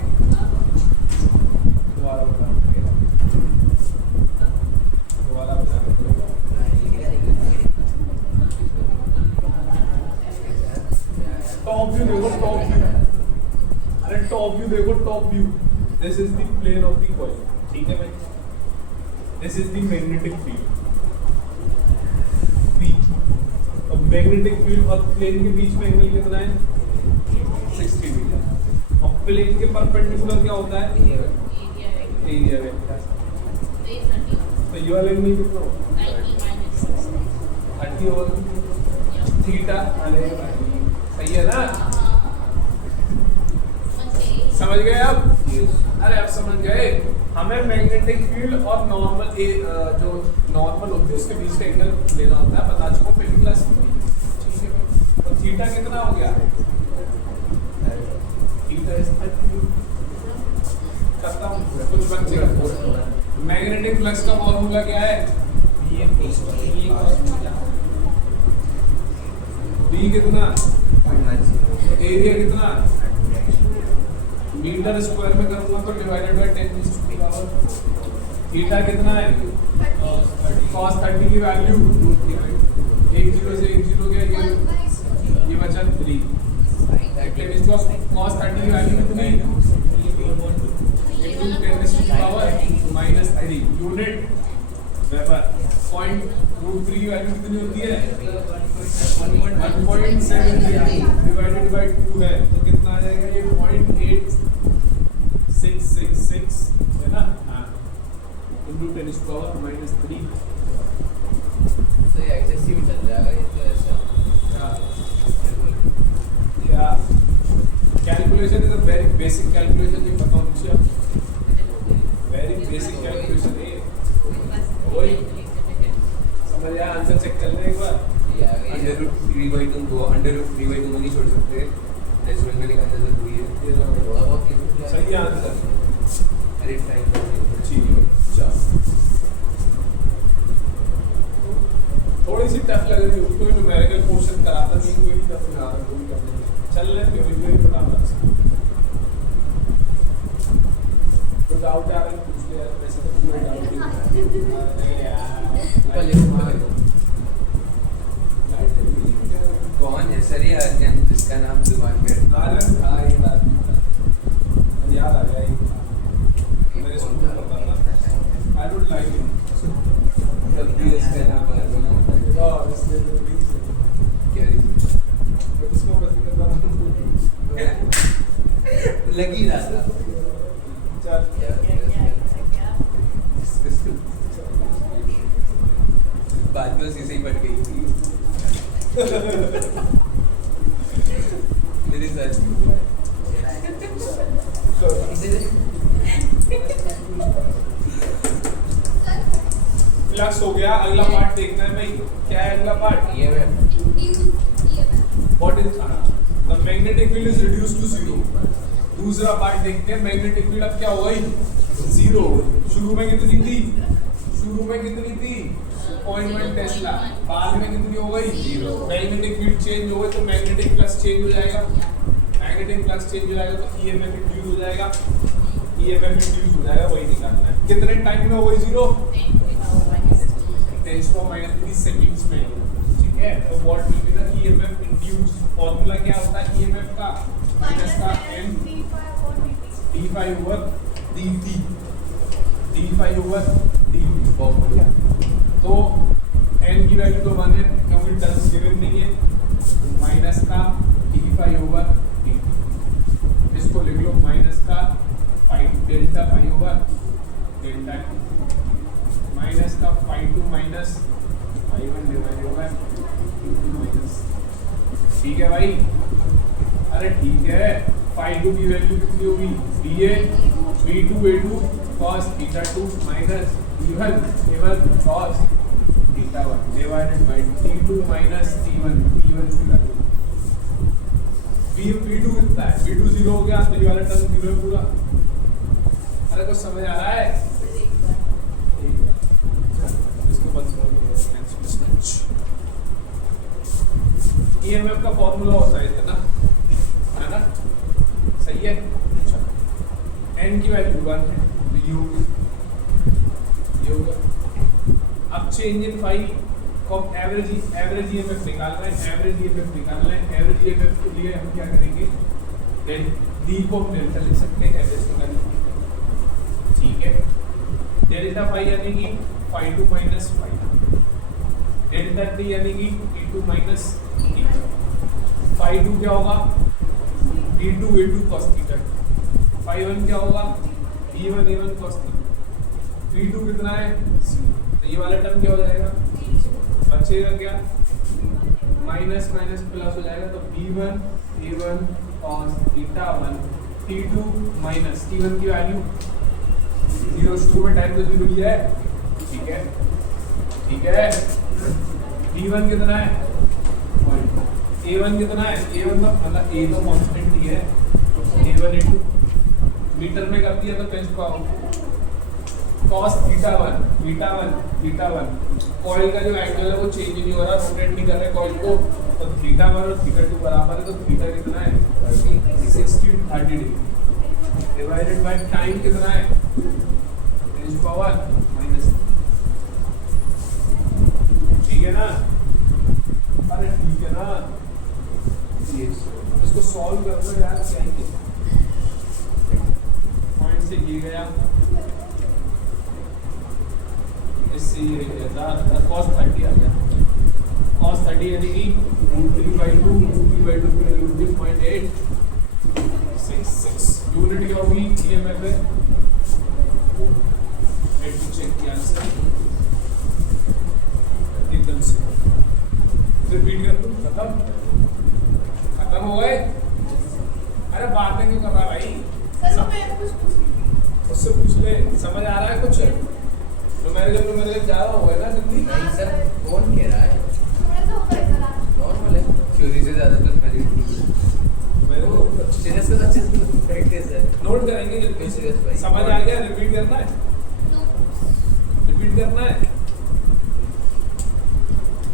दोबारा बता। दोबारा बता। टॉप व्यू देखो, टॉप व्यू। अरे टॉप व्यू देखो, top view. This is the plane of the coil, ठीक है भाई? This is the magnetic field P। अब मैग्नेटिक फील्ड और प्लेन के बीच में एंगल कितना है? 60 डिग्री। और प्लेन के परपेंडिकुलर क्या होता है? एरिया है एरिया वेक्टर। 30 तो ये वाला एंगल कितना होगा? 90 minus 60 30 और थीटा। अरे भाई सही है ना? समझ गए अब? अरे अब समझ गए। हमें मैग्नेटिक फील्ड और नॉर्मल जो नॉर्मल होती है उसके बीच का एंगल लेना होता है, बता चुको पहली क्लास में, ठीक है भाई? तो थीटा कितना हो गया? Theta is 30। खत्म, कुछ बचेगा? मैग्नेटिक फ्लक्स का फॉर्मूला क्या है? बी कितना? एरिया कितना? मीटर स्क्वायर में करूंगा तो डिवाइडेड बाय 10⁻⁴। थीटा कितना है? cos 30 की वैल्यू 1 0 से 1 0 गया, ये बचा 3। cos 30 की वैल्यू कितनी? -3 यूनिट वेबर। .√3 की वैल्यू कितनी होती है? 1.73 डिवाइडेड बाय 2 है, तो कितना आ जाएगा? ये 0.8666 है ना? हाँ, into 10⁻⁻3। तो ये एक्सेसिव ही चल जाएगा ये तो ऐसा. या calculation is a very basic calculation, ये बताओ मुझे। वेरी बेसिक कैलकुलेशन है, वही समझ आया? आंसर चेक कर ले एक बार। √3/2 को √3/2 में नहीं छोड़ सकते, डेसिमल में निकालना जरूरी है. ये तो थोड़ा बहुत सही आंसर। अरे टाइम ठीक है, चलो। थोड़ी सी टफ लग रही है, कोई न्यूमेरिकल क्वेश्चन कराता नहीं, कोई भी टफ नहीं आता, कोई कर नहीं चल रहे कोई बताता तो डाउट आ रहा है, पूछ ले यार, वैसे तो कोई डाउट नहीं। अरे यार कौन है सर ये अर्जन जिसका नाम जुबान पे है? याद आ गया, मेरे स्कूल में पढ़ता था। I don't like it. तभी इसका नाम हां, इसलिए क्या रीजन? बट इसको बस करना लगी रहा था. चल क्या इसके बाद में उसी से ही पट गई मेरी सच फ्लक्स हो गया। अगला पार्ट देखना है भाई, क्या है अगला part? What is the magnetic field is reduced to zero. दूसरा पार्ट देखते हैं, मैग्नेटिक फील्ड अब क्या हो गई? जीरो। शुरू में कितनी थी? 0.1 टेस्ला। बाद में कितनी हो गई? जीरो। मैग्नेटिक फील्ड चेंज हो गई तो मैग्नेटिक फ्लक्स चेंज हो जाएगा। मैग्नेटिक फ्लक्स चेंज हो जाएगा तो ईएमएफ इंड्यूस हो जाएगा। ईएमएफ इंड्यूस हो जाएगा, वही निकालना है। कितने टाइम में हो गई जीरो? 10⁻³ सेकंड्स में। ठीक है, तो what will be the EMF induce? Formula क्या होता है ईएमएफ का? माइनस का m d∅/dt, d∅/dt। बहुत बढ़िया। तो n की वैल्यू तो 1 है क्योंकि टर्म्स गिवन नहीं है, माइनस का d∅/dt। इसको लिख लो माइनस का डेल्टा ∅/डेल्टा माइनस का ∅2 माइनस ∅1 डिवाइडेड बाय ∅2 माइनस। ठीक है भाई, अरे ठीक है। ∅2 की वैल्यू कितनी होगी? BA B2A2 cos θ2 minus B1 cos θ1 divided by T2 minus T1 की वैल्यू। B2 कितना है? B2 0 हो गया तो ये वाला टर्म 0 है पूरा। अरे कुछ समझ आ रहा है? इसको बंद करो। ईएमएफ का फॉर्मूला होता है इतना, है ना? सही है। n की वैल्यू 1 है, ये होगा। अब चेंज इन फाई को एवरेज ईएमएफ निकालना है। एवरेज ईएमएफ के लिए हम क्या करेंगे? d को हम डेल्टा लिख सकते हैं, एवरेज निकालने। ठीक है, डेल्टा फाई यानी कि ∅2 माइनस ∅1, डेल्टा t यानी कि t2 माइनस t1। ∅2 क्या होगा? d2a2 cos θ। ∅1 क्या होगा? b1a1 cos θ। b2 कितना है? तो ये वाला टर्म क्या हो जाएगा? बचेगा क्या? माइनस माइनस प्लस हो जाएगा, तो b1a1 cos θ1 t2 minus t1 की वैल्यू 0 शुरू में टाइम तो 0 ही है। ठीक है, ठीक है। b1 कितना है? a1 कितना है? a1 मतलब a तो कांस्टेंट ही है, a1 इनटू मीटर में कर दिया तो 10 पावर cos θ1 कॉइल का जो एंगल है वो चेंज नहीं हो रहा, रोटेट नहीं कर रहे कॉइल को, तो θ1 और θ2 बराबर है, तो थीटा कितना है? 60 डिग्री डिवाइडेड बाय टाइम कितना है? 10 पावर माइनस। ठीक है ना? अरे ठीक है ना? इसको सॉल्व कर दो यार, क्या ही पॉइंट से ये गया, इससे ये गया था cos 30 आ गया। cos 30 यानी कि √3/2 0.866 यूनिट क्या होगी? ईएमएफ है। Let me check the answer एकदम से। रिपीट कर दूं? खत्म हो गए? अरे बातें क्यों कर रहा है भाई? उससे पूछ ले, समझ आ रहा है कुछ? न्यूमेरिकल जा रहा होगा ना जल्दी? नहीं सर, कौन कह रहा है? नॉर्मल है, थ्योरी से ज्यादा तो मेरे को सीरियस से अच्छे से प्रैक्टिस है। नोट करेंगे जल्दी से। समझ आ गया? रिपीट करना है, रिपीट करना है।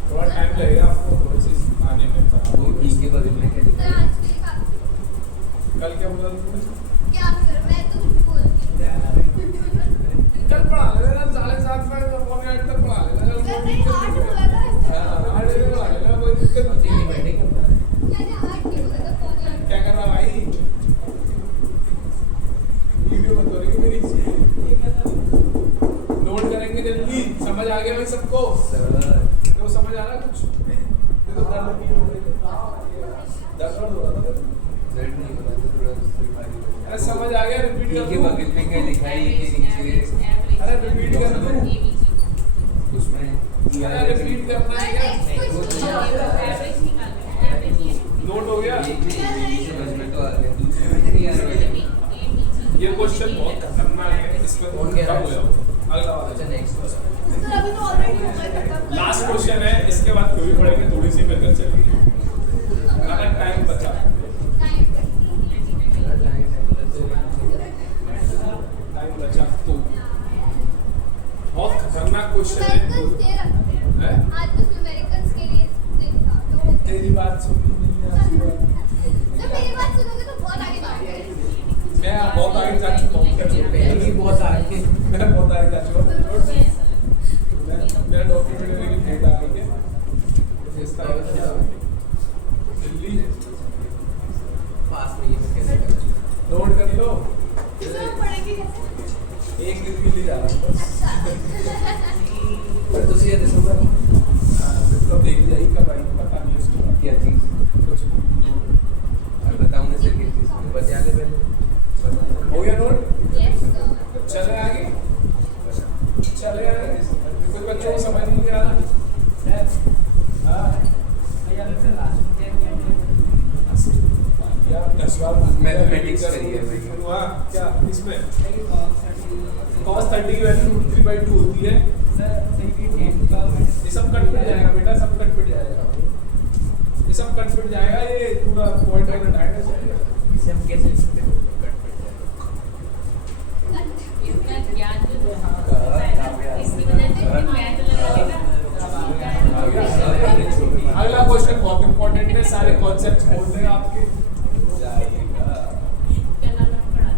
थोड़ा टाइम लगेगा आपको प्रोसेस आने में। वो ठीक है, बदल में क्या लिखा है? कल क्या बोला तुमने? क्या कर? मैं तो कुछ बोलती कल पढ़ा लेना, 7:30 में पौने 8 तक पढ़ा लेना। नहीं, 8 बोला था। हां 8 बजे पढ़ा लेना, कोई दिक्कत नहीं है। बैठे क्या पढ़ा है? मैंने 8 नहीं बोला था, पौने 8। क्या कर रहा भाई? वीडियो बंद हो रही है मेरी। नोट करेंगे जल्दी। समझ आ गया भाई सबको? तो समझ आ रहा कुछ? देखो दर्द नहीं हो रहा, दर्द हो रहा था। दर्द नहीं हो रहा था, थोड़ा बीमारी। अरे समझ आ गया? रिपीट कर के दूं? बगल में क्या लिखा है ये नीचे? अरे रिपीट कर दूं? उसमें अरे रिपीट करना है क्या? एवरेज निकालना है, एवरेज ये नोट हो गया? एक भी समझ में तो आ गया, दूसरे में नहीं आ रहा। ये क्वेश्चन बहुत खतरनाक है, इसमें कौन कह रहा है? हो जाओ। अगला अच्छा वाला। नेक्स्ट सर अभी तो ऑलरेडी हो गए खत्म। लास्ट क्वेश्चन है, इसके बाद थोड़ी पढ़ेंगे, थोड़ी सी फिर कर चलेंगे। अगर टाइम बचा। टाइम बचा तो बहुत खतरनाक क्वेश्चन है। हैं? आज तो न्यूमेरिकल्स के लिए देखा तो तेरी बात सुननी नहीं है आपकी बात। जब मेरी बात सुनोगे तो बहुत आगे जाओगे। मैं अब बहुत आगे जा चुका हूँ। पहले ही बहुत आगे। मैं बहुत आगे जा चुका हूँ। मेरा डॉक्यूमेंट मेरी भेज आ गई है। इस तरह से दिल्ली पास में ये कैसे करें? नोट कर लो। सर हम पढ़ेंगे कैसे? एक दिन के लिए जा रहा हूँ बस। पर तुसी ये दिसंबर फिर तो देख जाइए कब आई, पता नहीं उसके बाद क्या चीज कुछ और बताऊंगा सर क्या चीज बचा ले पहले हो गया नोट। Yes sir. चले आगे, चले आगे। कुछ बच्चों को समझ नहीं आ रहा। हाँ। यार 10 बार मैथमेटिक्स करी है मैंने। हाँ क्या इसमें cos 30 की वैल्यू √3/2 होती है। ये सब कट पिट जाएगा बेटा, सब कट पिट जाएगा, ये सब कट पिट जाएगा, ये पूरा पॉइंट वाला डायग्राम। इसे हम कैसे लिख सकते हैं? कट पड़ जाएगा। इतना ज्ञान जो इसकी वजह से मैथ लगा लेगा। अगला क्वेश्चन बहुत इंपॉर्टेंट है, सारे कॉन्सेप्ट्स बोल देगा आपके। कल हम पढ़ा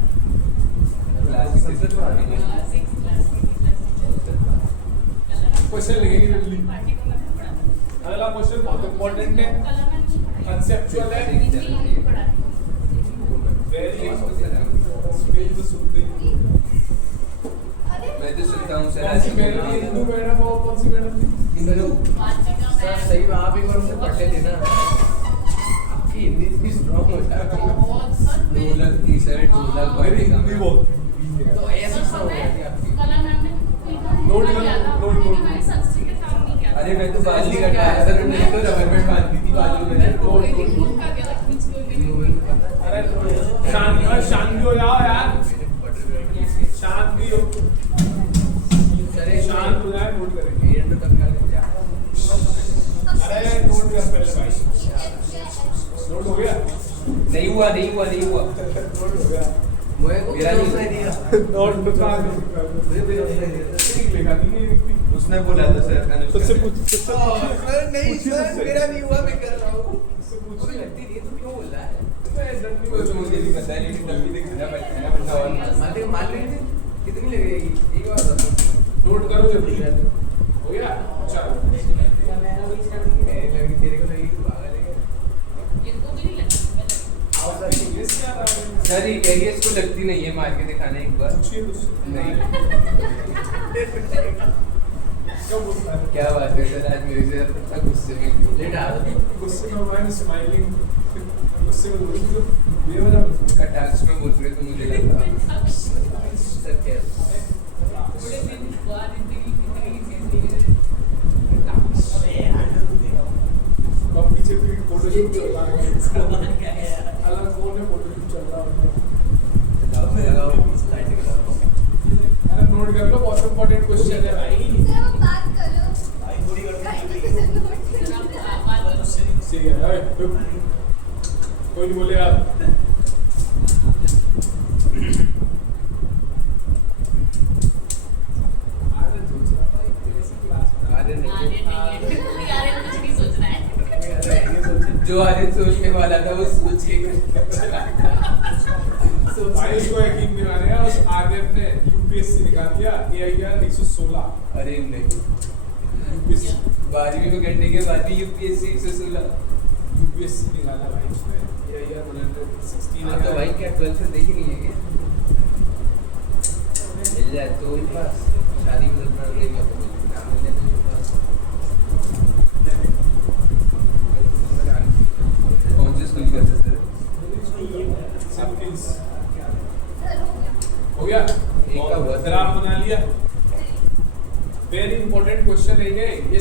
क्लास से तो आगे नहीं। 6 क्लास की क्वेश्चन लिखेंगे जल्दी। पार्टी को मैं पढ़ा। अगला क्वेश्चन बहुत इंपॉर्टेंट है, कल मैं कंसेप्चुअल है, हिंदी पढ़ा। वेरी स्पेल तो सुनते ही। मैं तो सुनता हूँ सर कौन सी मैडम थी? हिंदू मैडम और कौन सी मैडम थी? हिंदू बात का सर सही में आप एक बार उनसे पढ़ लेते ना, आपकी हिंदी इतनी स्ट्रॉन्ग हो जाती है। बहुत सर ढोलक की सर ढोलक मेरी हिंदी बहुत तो ऐसा सब हो जाती है आपकी। कल मैम ने नोट कर, नोट कर। मैंने संस्कृत का काम नहीं किया। अरे मैं तो बाजू का आया सर, मैंने तो रबर बैंड बांधी थी बाजू में। अरे शांत भी हो जाओ यार, शांत भी हो, शांत हो जाए, नोट करेंगे। अरे नोट कर पहले भाई, नोट हो गया? नहीं हुआ नहीं हुआ नहीं हुआ। नोट हो गया। मेरा नहीं दिया। नोट कहाँ ठीक लिखा नहीं है। उसने बोला था सर तुझसे पूछ, तुझसे सर नहीं पूछिए सर मुझसे। मेरा नहीं हुआ, मैं कर रहा हूँ। तुझसे मुझे पूछिए। लगती नहीं है, तू क्यों बोल रहा है? कुछ मुझे नहीं पता है, लेकिन तभी देख मेरा बंदा और मान लेंगे कितनी लगेगी एक बार बता। नोट करो जल्दी। हो गया? चलो। मेरे लगी तेरे को लगेगी पागल है क्या? इनको भी नहीं लगता। आओ सर, ये क्या रहा है? सर ये कह रही है इसको लगती नहीं है, मार के दिखाने एक बार। पूछिए मुझसे। नहीं क्या बोलता है? क्या बात है सर, आज मेरे से अच्छा गुस्से में क्यों? लेट आ रहा गुस्से में मैं स्माइलिंग, गुस्से में बोलूं तो ये वाला कटाक्ष में बोल रहे तो मुझे लगा सर क्या थोड़े दिन बाद जिंदगी कितनी इजी है। अब पीछे भी फोटोशूट चल रहा है, अलग फोन में फोटोशूट चल रहा है। अरे नोट कर लो, बहुत इंपॉर्टेंट क्वेश्चन है भाई। सर अब बात करो। सर आप बात ठीक है, अरे रुक। कोई नहीं बोलेगा। अरे दूसरा भाई तेरे से क्लास में अरे नहीं आगे नहीं है यार कुछ नहीं सोच रहा है। जो आदित्य सोचने वाला था वो सोच के भाई उसको यकीन नहीं आ रहा, उस आर्यन ने यूपीएससी निकाल दिया, एआईआर 116 अरे नहीं यूपीएससी 12वीं में करने के बाद भी यूपीएससी 116। यूपीएससी निकाला भाई उसने, एआईआर 116। हाँ तो भाई क्या 12th से देखी नहीं है क्या? मिल जाए तो ही पास शादी में अपना लेगा ना मिलने तो पास। कौन से स्कूल का था सर? सिंपल्स सर हो गया। हो गया? एक का हुआ। ग्राफ बना लिया। वेरी इंपॉर्टेंट क्वेश्चन है ये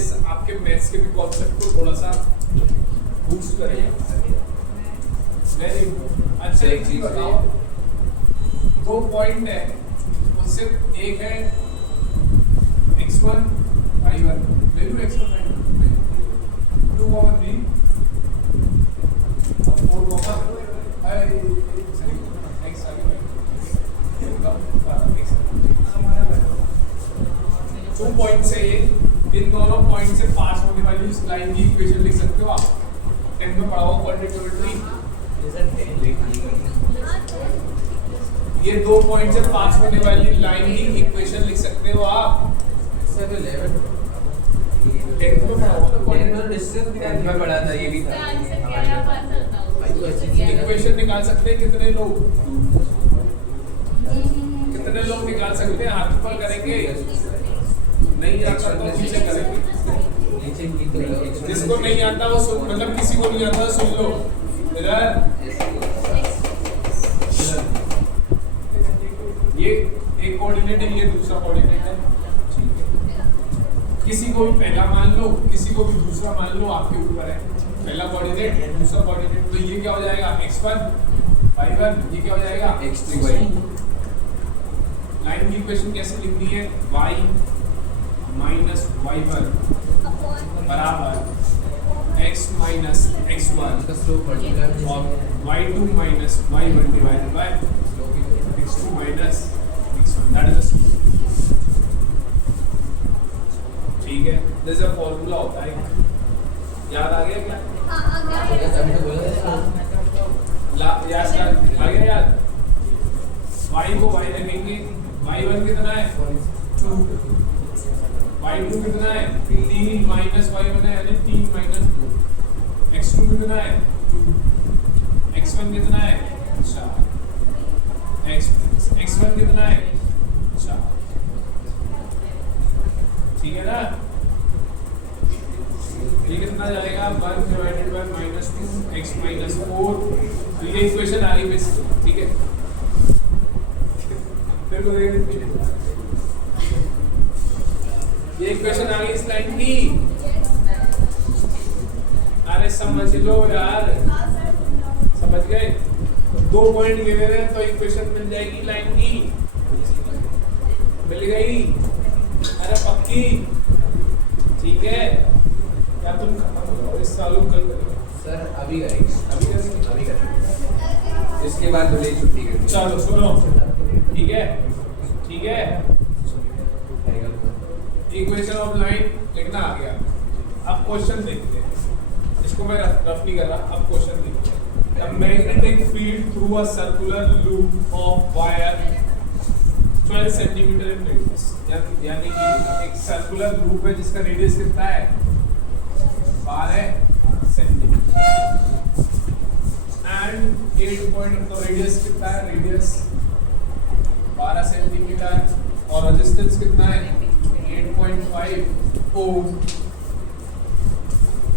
मैथ्स के भी कॉन्सेप्ट को थोड़ा सा बूस्ट करेंगे। Very good. अच्छा एक चीज बताओ, 2 पॉइंट है, वो सिर्फ एक है x1 y1, ले लो x1 y1, 2 over 3 और 4 over x आगे 2 पॉइंट से ये इन दोनों पॉइंट से पास होने वाली इस लाइन की इक्वेशन लिख सकते हो आप। 10 में पढ़ा हुआ क्वाड्रेटिक ट्री। ये 2 पॉइंट से पास होने वाली लाइन की इक्वेशन लिख सकते हो आप। सर 11 10 में पढ़ा हुआ ना में डिस्टेंस में पढ़ा था, ये भी था। आंसर क्या है आप आंसर बताओ। इक्वेशन निकाल सकते हैं कितने लोग? कितने लोग निकाल सकते हैं? हाथ ऊपर करेंगे। नहीं आता तो नीचे करेंगे। नीचे की तो जिसको नहीं आता वो सुन, मतलब किसी को नहीं आता सुन लो। इधर ये एक कोऑर्डिनेट है, ये दूसरा कोऑर्डिनेट है। किसी को भी पहला मान लो, किसी को भी दूसरा मान लो, आपके ऊपर है। पहला कोऑर्डिनेट, दूसरा कोऑर्डिनेट, तो ये क्या हो जाएगा? x1 y1, ये क्या हो जाएगा? x2 y2। लाइन की इक्वेशन कैसे लिखनी है? y minus y1 बराबर x minus x1 इसका स्लोप पर्टिकुलर और y2 minus y1 divided by x2 minus x1, that is the slope। ठीक है, दिस अ फॉर्मूला होता है, याद आ गया क्या? हाँ आ गया। अभी तो बोला था याद आ गया याद? y को y रखेंगे, y1 कितना है? 2, y2 कितना है? 3 minus y1 है यानी 3 minus 2, x2 कितना है? 2, x1 कितना है? 4, x1 कितना है? 4। ठीक है ना? ये कितना जाएगा? 1 divided by -2 x minus 4। तो ये इक्वेशन आ गई बेसिकली। ठीक है, फिर को देखिए, ये इक्वेशन आ गई इस लाइन की। अरे समझ लो यार, समझ गए? 2 पॉइंट ले रहे हैं तो इक्वेशन मिल जाएगी लाइन की। मिल गई? अरे पक्की? ठीक है, क्या तुम खत्म हो जाओ इस साल कल करेंगे? सर अभी करेंगे, अभी करेंगे? अभी करेंगे, इसके बाद थोड़ी छुट्टी करेंगे। चलो सुनो, ठीक है, ठीक है। इक्वेशन ऑफ लाइन लिखना आ गया। अब क्वेश्चन देखते हैं, इसको मैं रफ नहीं कर रहा। अब क्वेश्चन देखते हैं। The magnetic field through a circular loop of wire 12 centimetre in radius, यानी कि एक सर्कुलर लूप है जिसका रेडियस कितना है? 12 सेंटीमीटर। एंड 8 पॉइंट, तो रेडियस कितना है? रेडियस 12 सेंटीमीटर और रेजिस्टेंस कितना है? 8.5 ohm.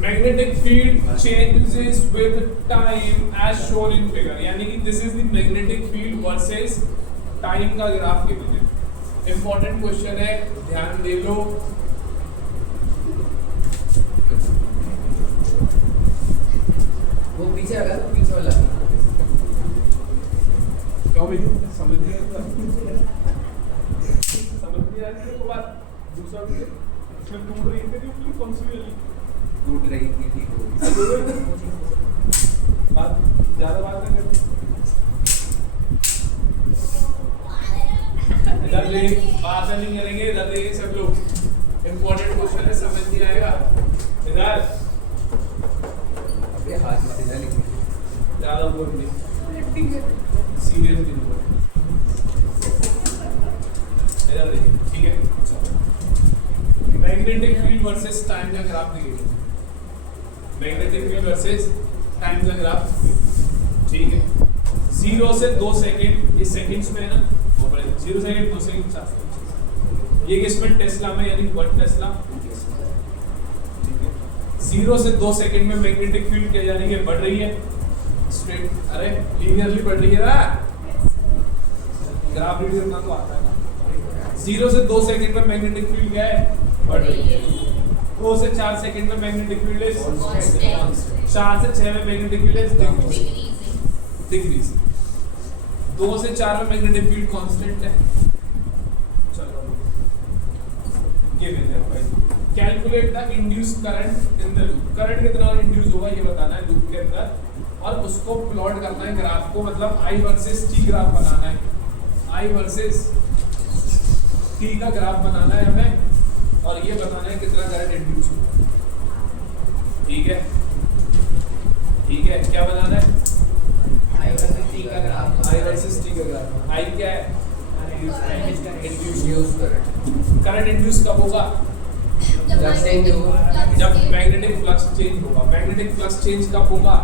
Magnetic field changes with time as shown in figure, यानी कि this is the magnetic field versus time का ग्राफ गिवन है। इंपॉर्टेंट क्वेश्चन है, ध्यान दे लो। वो पीछे आ गया, पीछे वाला क्यों भाई? समझ नहीं आता, समझ नहीं आ रही है बात। दूसरा भी इसमें टूट रही थी, कौन सी वाली? टूट रही थी, ठीक हो गई। बात ज़्यादा बात नहीं करते, इधर ले बात नहीं करेंगे, इधर देखिए सब लोग। इंपॉर्टेंट क्वेश्चन है, समझ नहीं आएगा इधर। अबे हाथ में सीधा लिखना, ज़्यादा बोल नहीं, सीरियसली बोल। इधर देखिए, ठीक है। मैग्नेटिक फील्ड वर्सेस टाइम का ग्राफ देखिए। मैग्नेटिक फील्ड वर्सेस टाइम का ग्राफ, ठीक है। 0 से 2 सेकंड, ये सेकंड्स में है ना, वो बड़े 0 सेकंड 2 सेकंड 4 सेकंड, ये किसमें? टेस्ला में, यानी 1 टेस्ला। 0 से 2 सेकंड में मैग्नेटिक फील्ड क्या जानी है? बढ़ रही है स्ट्रेट, अरे लीनियरली बढ़ रही है ना। ग्राफ रीड करना तो आता है ना। 0 से 2 सेकंड में मैग्नेटिक फील्ड क्या है? बढ़ रही है। 2 से 4 सेकंड में मैग्नेटिक फील्ड इज Constant. 4 से 6 में magnetic field is Decreasing. Decrease. 2 से 4 में मैग्नेटिक फील्ड कांस्टेंट है। चलो गिवन है भाई। Calculate the induce current in the loop. Current कितना इंड्यूस होगा ये बताना है लूप के अंदर, और उसको प्लॉट करना है ग्राफ को, मतलब I वर्सेस T ग्राफ बनाना है। I वर्सेस T का ग्राफ बनाना है हमें, और ये बताना है कितना करंट इंड्यूस होगा। ठीक है, ठीक है, क्या बनाना है? I वर्सेस T का ग्राफ। I वर्सेस T का ग्राफ। I क्या है? Induce current. करंट इंड्यूस कब होगा? जब change होगा। जब मैग्नेटिक फ्लक्स चेंज होगा। मैग्नेटिक फ्लक्स चेंज कब होगा?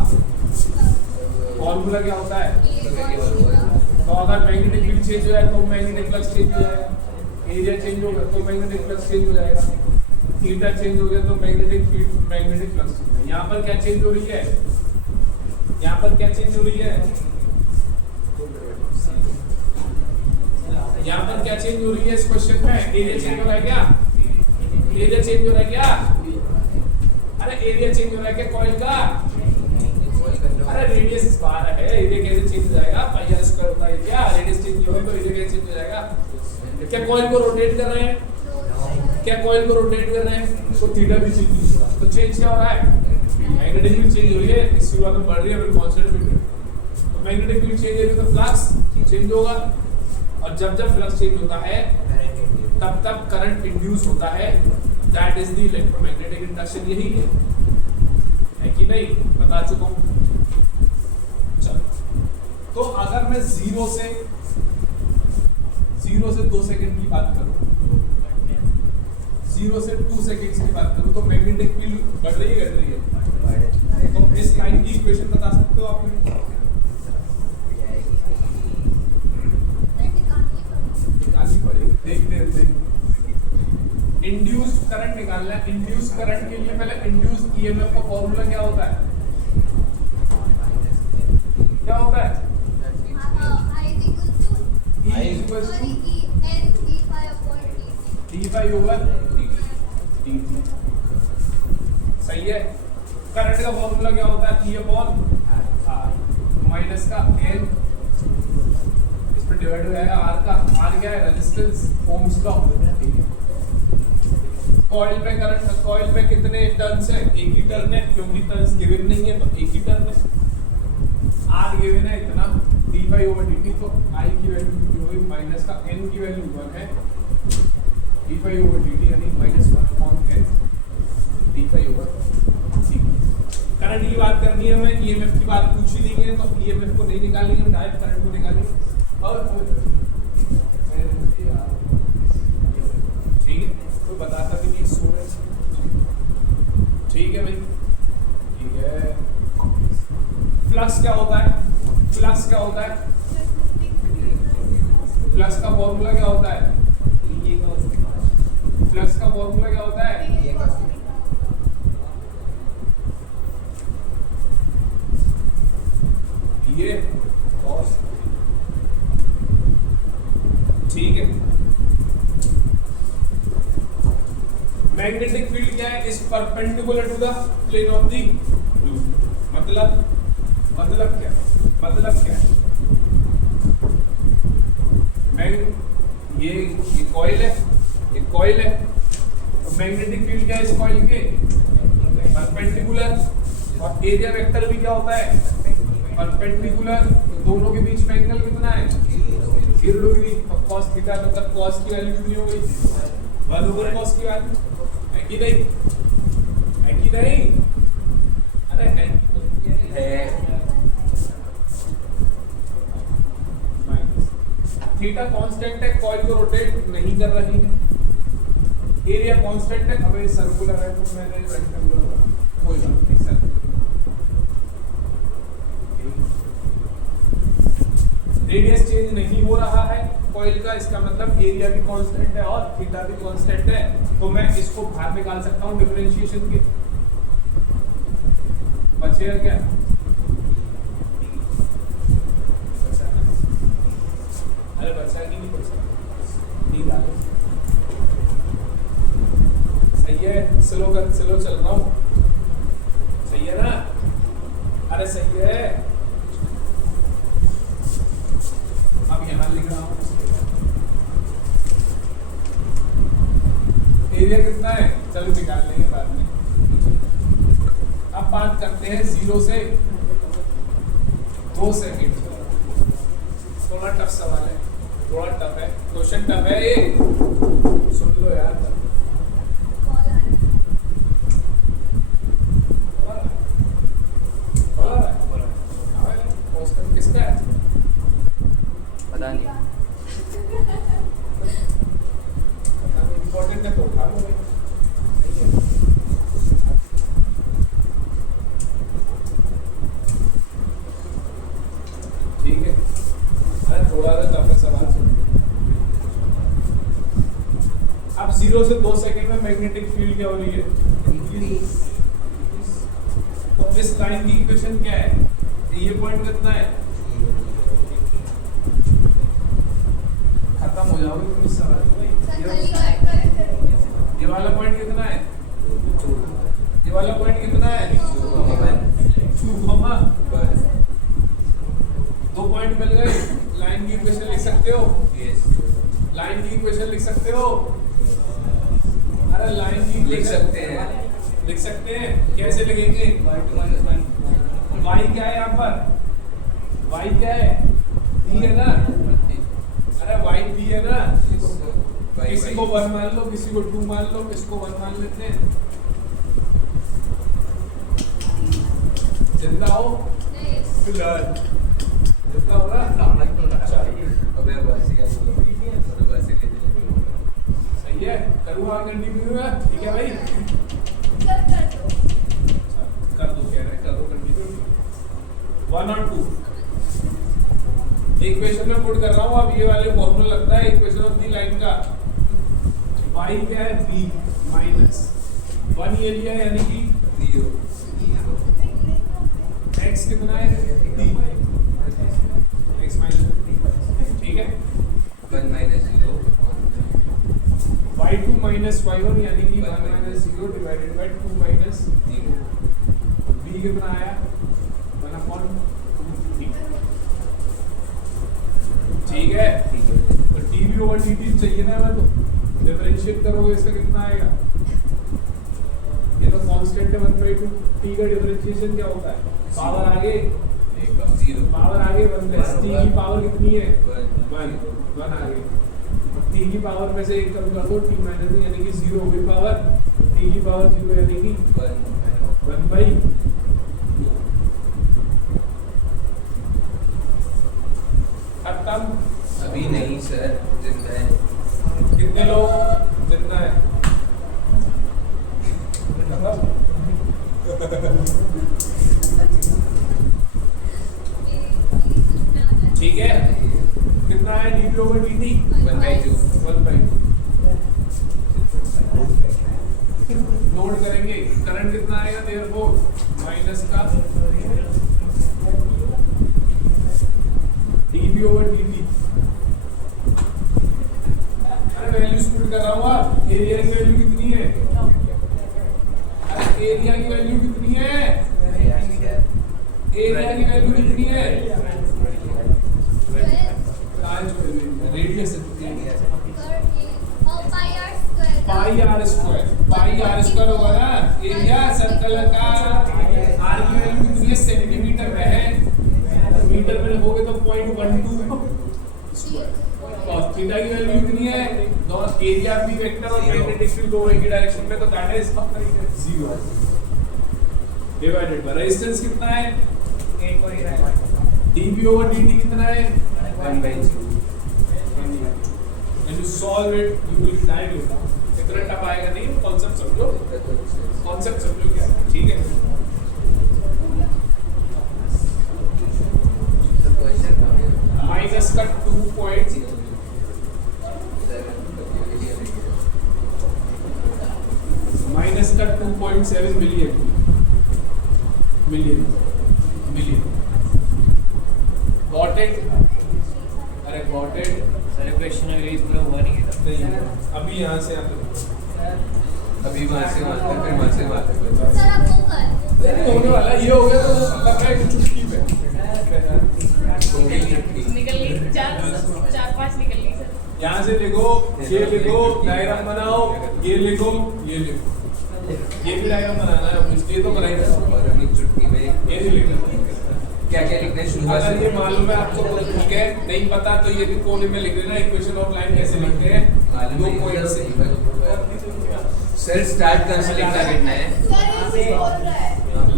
फॉर्मूला क्या होता है? तो अगर मैग्नेटिक फील्ड चेंज हो जाए तो मैग्नेटिक फ्लक्स चेंज हो जाएगा। एरिया चेंज होगा तो मैग्नेटिक फ्लक्स चेंज हो जाएगा। थीटा चेंज हो गया तो magnetic field magnetic flux change है। यहाँ पर क्या चेंज हो रही है? यहाँ पर क्या चेंज हो रही है? यहाँ पर क्या चेंज हो रही है इस क्वेश्चन में? एरिया चेंज हो रहा है क्या? एरिया चेंज हो रहा है क्या? अरे एरिया चेंज हो रहा है क्या कॉइल का? अरे रेडियस बाहर है, एरिया कैसे चेंज हो जाएगा? पाई आर स्क्वायर होता है क्या? रेडियस चेंज होगी तो एरिया कैसे चेंज हो जाएगा? क्या कॉइल को रोटेट कर रहे हैं? क्या कॉइल को रोटेट कर रहे हैं? तो थीटा भी चेंज हो रहा है। तो चेंज क्या हो रहा है? मैग्नेटिक फील्ड चेंज हो रही है, इस शुरुआत में बढ़ रही है, फिर कांस्टेंट फील्ड है। तो मैग्नेटिक फील्ड चेंज होगी तो फ्लक्स चेंज होगा, और जब जब फ्लक्स चेंज होता है तब तब करंट इंड्यूस होता है। That is the electromagnetic induction. यही है कि नहीं? बता चुका हूं। चलो, तो अगर मैं 0 से 2 सेकंड की बात करूं, 0 से 2 सेकंड्स की बात करूं, तो मैग्नेटिक फील्ड बढ़ रही है घट रही है? तो इस लाइन की इक्वेशन बता सकते हो आप? निकालनी पड़ेगी, देखते हैं। इंड्यूस करंट निकालना है। इंड्यूस करंट के लिए पहले इंड्यूस ईएमएफ का फॉर्मूला क्या होता है? क्या होता है? I is equal to N d∅/dt। d∅/dt। सही है। करंट का फॉर्मूला क्या होता है? E/R माइनस का N, इस पर डिवाइड हो जाएगा R का। R क्या है? Resistance, Ohm's law. कॉइल पे करंट, कॉइल पे कितने टर्न्स है? एक ही टर्न है, क्योंकि टर्न्स गिवन नहीं है तो एक ही टर्न है। R गिवन है इतना, d∅/dt, तो I की वैल्यू हो गई माइनस का N की वैल्यू 1 है, d∅/dt यानी -1/n d∅/dt। करंट की बात करनी है हमें, ईएमएफ की बात पूछी नहीं है, तो ईएमएफ को नहीं निकालेंगे, हम डायरेक्ट करंट को निकालेंगे। और ठीक है, तो बताता भी नहीं सूरज। ठीक है भाई, ठीक है। फ्लक्स क्या होता है? फ्लक्स क्या होता है? फ्लक्स का फॉर्मूला क्या होता है? फ्लक्स का फॉर्मूला क्या होता है? ये cos। ठीक है। मैग्नेटिक फील्ड क्या है? Is perpendicular to the plane of the loop. मतलब क्या? मतलब क्या है? ये कॉइल है, ये कॉइल है, तो मैग्नेटिक फील्ड क्या है इस कॉइल के? परपेंडिकुलर। और एरिया वेक्टर भी क्या होता है? परपेंडिकुलर। तो दोनों के बीच में एंगल कितना है? 0 डिग्री। और cos थीटा मतलब cos की वैल्यू कितनी हो गई? 1/cos की वैल्यू है कि नहीं? है कि नहीं? अरे है। थीटा कांस्टेंट है, कॉइल को रोटेट नहीं कर रही है। एरिया कांस्टेंट है, अबे सर्कुलर है तो मैंने रेक्टेंगुलर रखा, कोई बात नहीं। सर्कुलर रेडियस चेंज नहीं हो रहा है कॉइल का, इसका मतलब एरिया भी कांस्टेंट है और थीटा भी कांस्टेंट है। तो मैं इसको बाहर निकाल सकता हूँ डिफरेंशिएशन के। बचेगा क्या? अरे बचा कि नहीं बचा? नहीं डालो। सही है। स्लो चल रहा हूँ, सही है ना? अरे सही है। अब यहाँ लिख रहा हूँ, एरिया कितना है चलो निकाल लेंगे बाद में। अब बात करते हैं 0 से 2 सेकंड। थोड़ा टफ सवाल है, थोड़ा टफ है, क्वेश्चन टफ है ये, सुन लो यार। किसका है पता नहीं। इम्पोर्टेंट है तो उठा लो भाई। ठीक है, अरे थोड़ा सा टफ सवाल सुन। अब 0 से 2 सेकंड में मैग्नेटिक फील्ड क्या हो रही है? तो इस लाइन की इक्वेशन क्या है? ये पॉइंट कितना है? खत्म हो जाओगे तुम इस सवाल में। ये वाला पॉइंट कितना है? ये वाला पॉइंट कितना है? 2 पॉइंट मिल गए। लाइन की इक्वेशन लिख सकते हो? लाइन की इक्वेशन लिख सकते हो? अरे लाइन की लिख सकते हैं। लिख सकते हैं, कैसे लिखेंगे? y क्या है यहाँ पर? y क्या है? d है ना? अरे y d है ना? किसी को 1 मान लो, किसी को 2 मान लो, किसको 1 मान लेते हैं। जिंदा हो? जिंदा हो ना? सही है, करूँगा कंटिन्यू है, ठीक है भाई? कर दो, कह रहे कर दो कंटिन्यू। 1 और 2 इक्वेशन में पुट कर रहा हूँ। अब ये वाले फॉर्मूला लगता है इक्वेशन ऑफ दी लाइन का। y क्या है? b माइनस 1 ये लिया यानी कि 0। x कितना है? d x माइनस d, ठीक है? 1 माइनस 0 y2 माइनस y1 यानी कि 1 minus 0 divided by 2 minus 0। b कितना आया? 1/2। ठीक है, तो dv ओवर dt चाहिए ना हमें, तो डिफरेंशिएट करोगे इसका कितना आएगा? ये तो कांस्टेंट है 1/2। t का डिफरेंशिएशन क्या होता है? पावर आगे 0 पावर आगे 1 प्लस t की पावर कितनी है? 1 आगे। t की पावर में से 1 कम कर दो, t माइनस यानी कि 0 हो गई पावर, t की पावर 0 यानी कि 1/2। खत्म। अभी नहीं सर, जिंदा है। कितने लोग जितना है? ठीक है, कितना है dv over dt? 1/2 नोट करेंगे करंट कितना आएगा? देयरफॉर माइनस का dv over dt। अरे वैल्यूज पुट कर रहा हूँ। आप एरिया की वैल्यू कितनी है? अरे एरिया की वैल्यू कितनी है? एरिया की वैल्यू कितनी है? रेडियस पाई आर स्क्वायर होगा ना एरिया सर्कल का। आर की वैल्यू कितनी है? सेंटीमीटर में है, मीटर में लिखोगे तो 0.12 और थीटा की वैल्यू कितनी है? दोनों एरिया भी वेक्टर और मैग्नेटिक फील्ड दोनों एक ही डायरेक्शन में, तो that is 0 divided by resistance कितना है? dv over dt कितना है? 1/2। When you solve it, you will die with it. इतना टफ आएगा नहीं, कॉन्सेप्ट समझो, कॉन्सेप्ट समझो क्या है, ठीक है? माइनस का 2.7 माइनस का 2.7 मिलियन गॉट इट? अरे गॉट इट? सारे क्वेश्चन अगर पूरा हुआ नहीं है नहीं, अभी यहाँ से आप अभी वहाँ से वहाँ तक, फिर वहाँ से वहाँ तक। सर अब वो कर नहीं होने वाला ये हो गया तो मतलब है कि चुटकी पे निकल गई चार पांच निकल गई सर यहाँ से लिखो, ये लिखो, डायग्राम बनाओ, ये लिखो, ये लिखो। ये भी डायग्राम बनाना है, इसलिए तो बनाई था। और अभी चुटकी में ये नहीं लिखना। क्या क्या लिखना है शुरुआत अगर ये से? मालूम है आपको तो ठीक है, नहीं पता तो ये भी कोने में लिख देना। इक्वेशन ऑफ लाइन कैसे लिखते हैं? दो पॉइंट से। सर स्टार्ट कहाँ से लिखना कितना है? सर ये कुछ बोल रहा है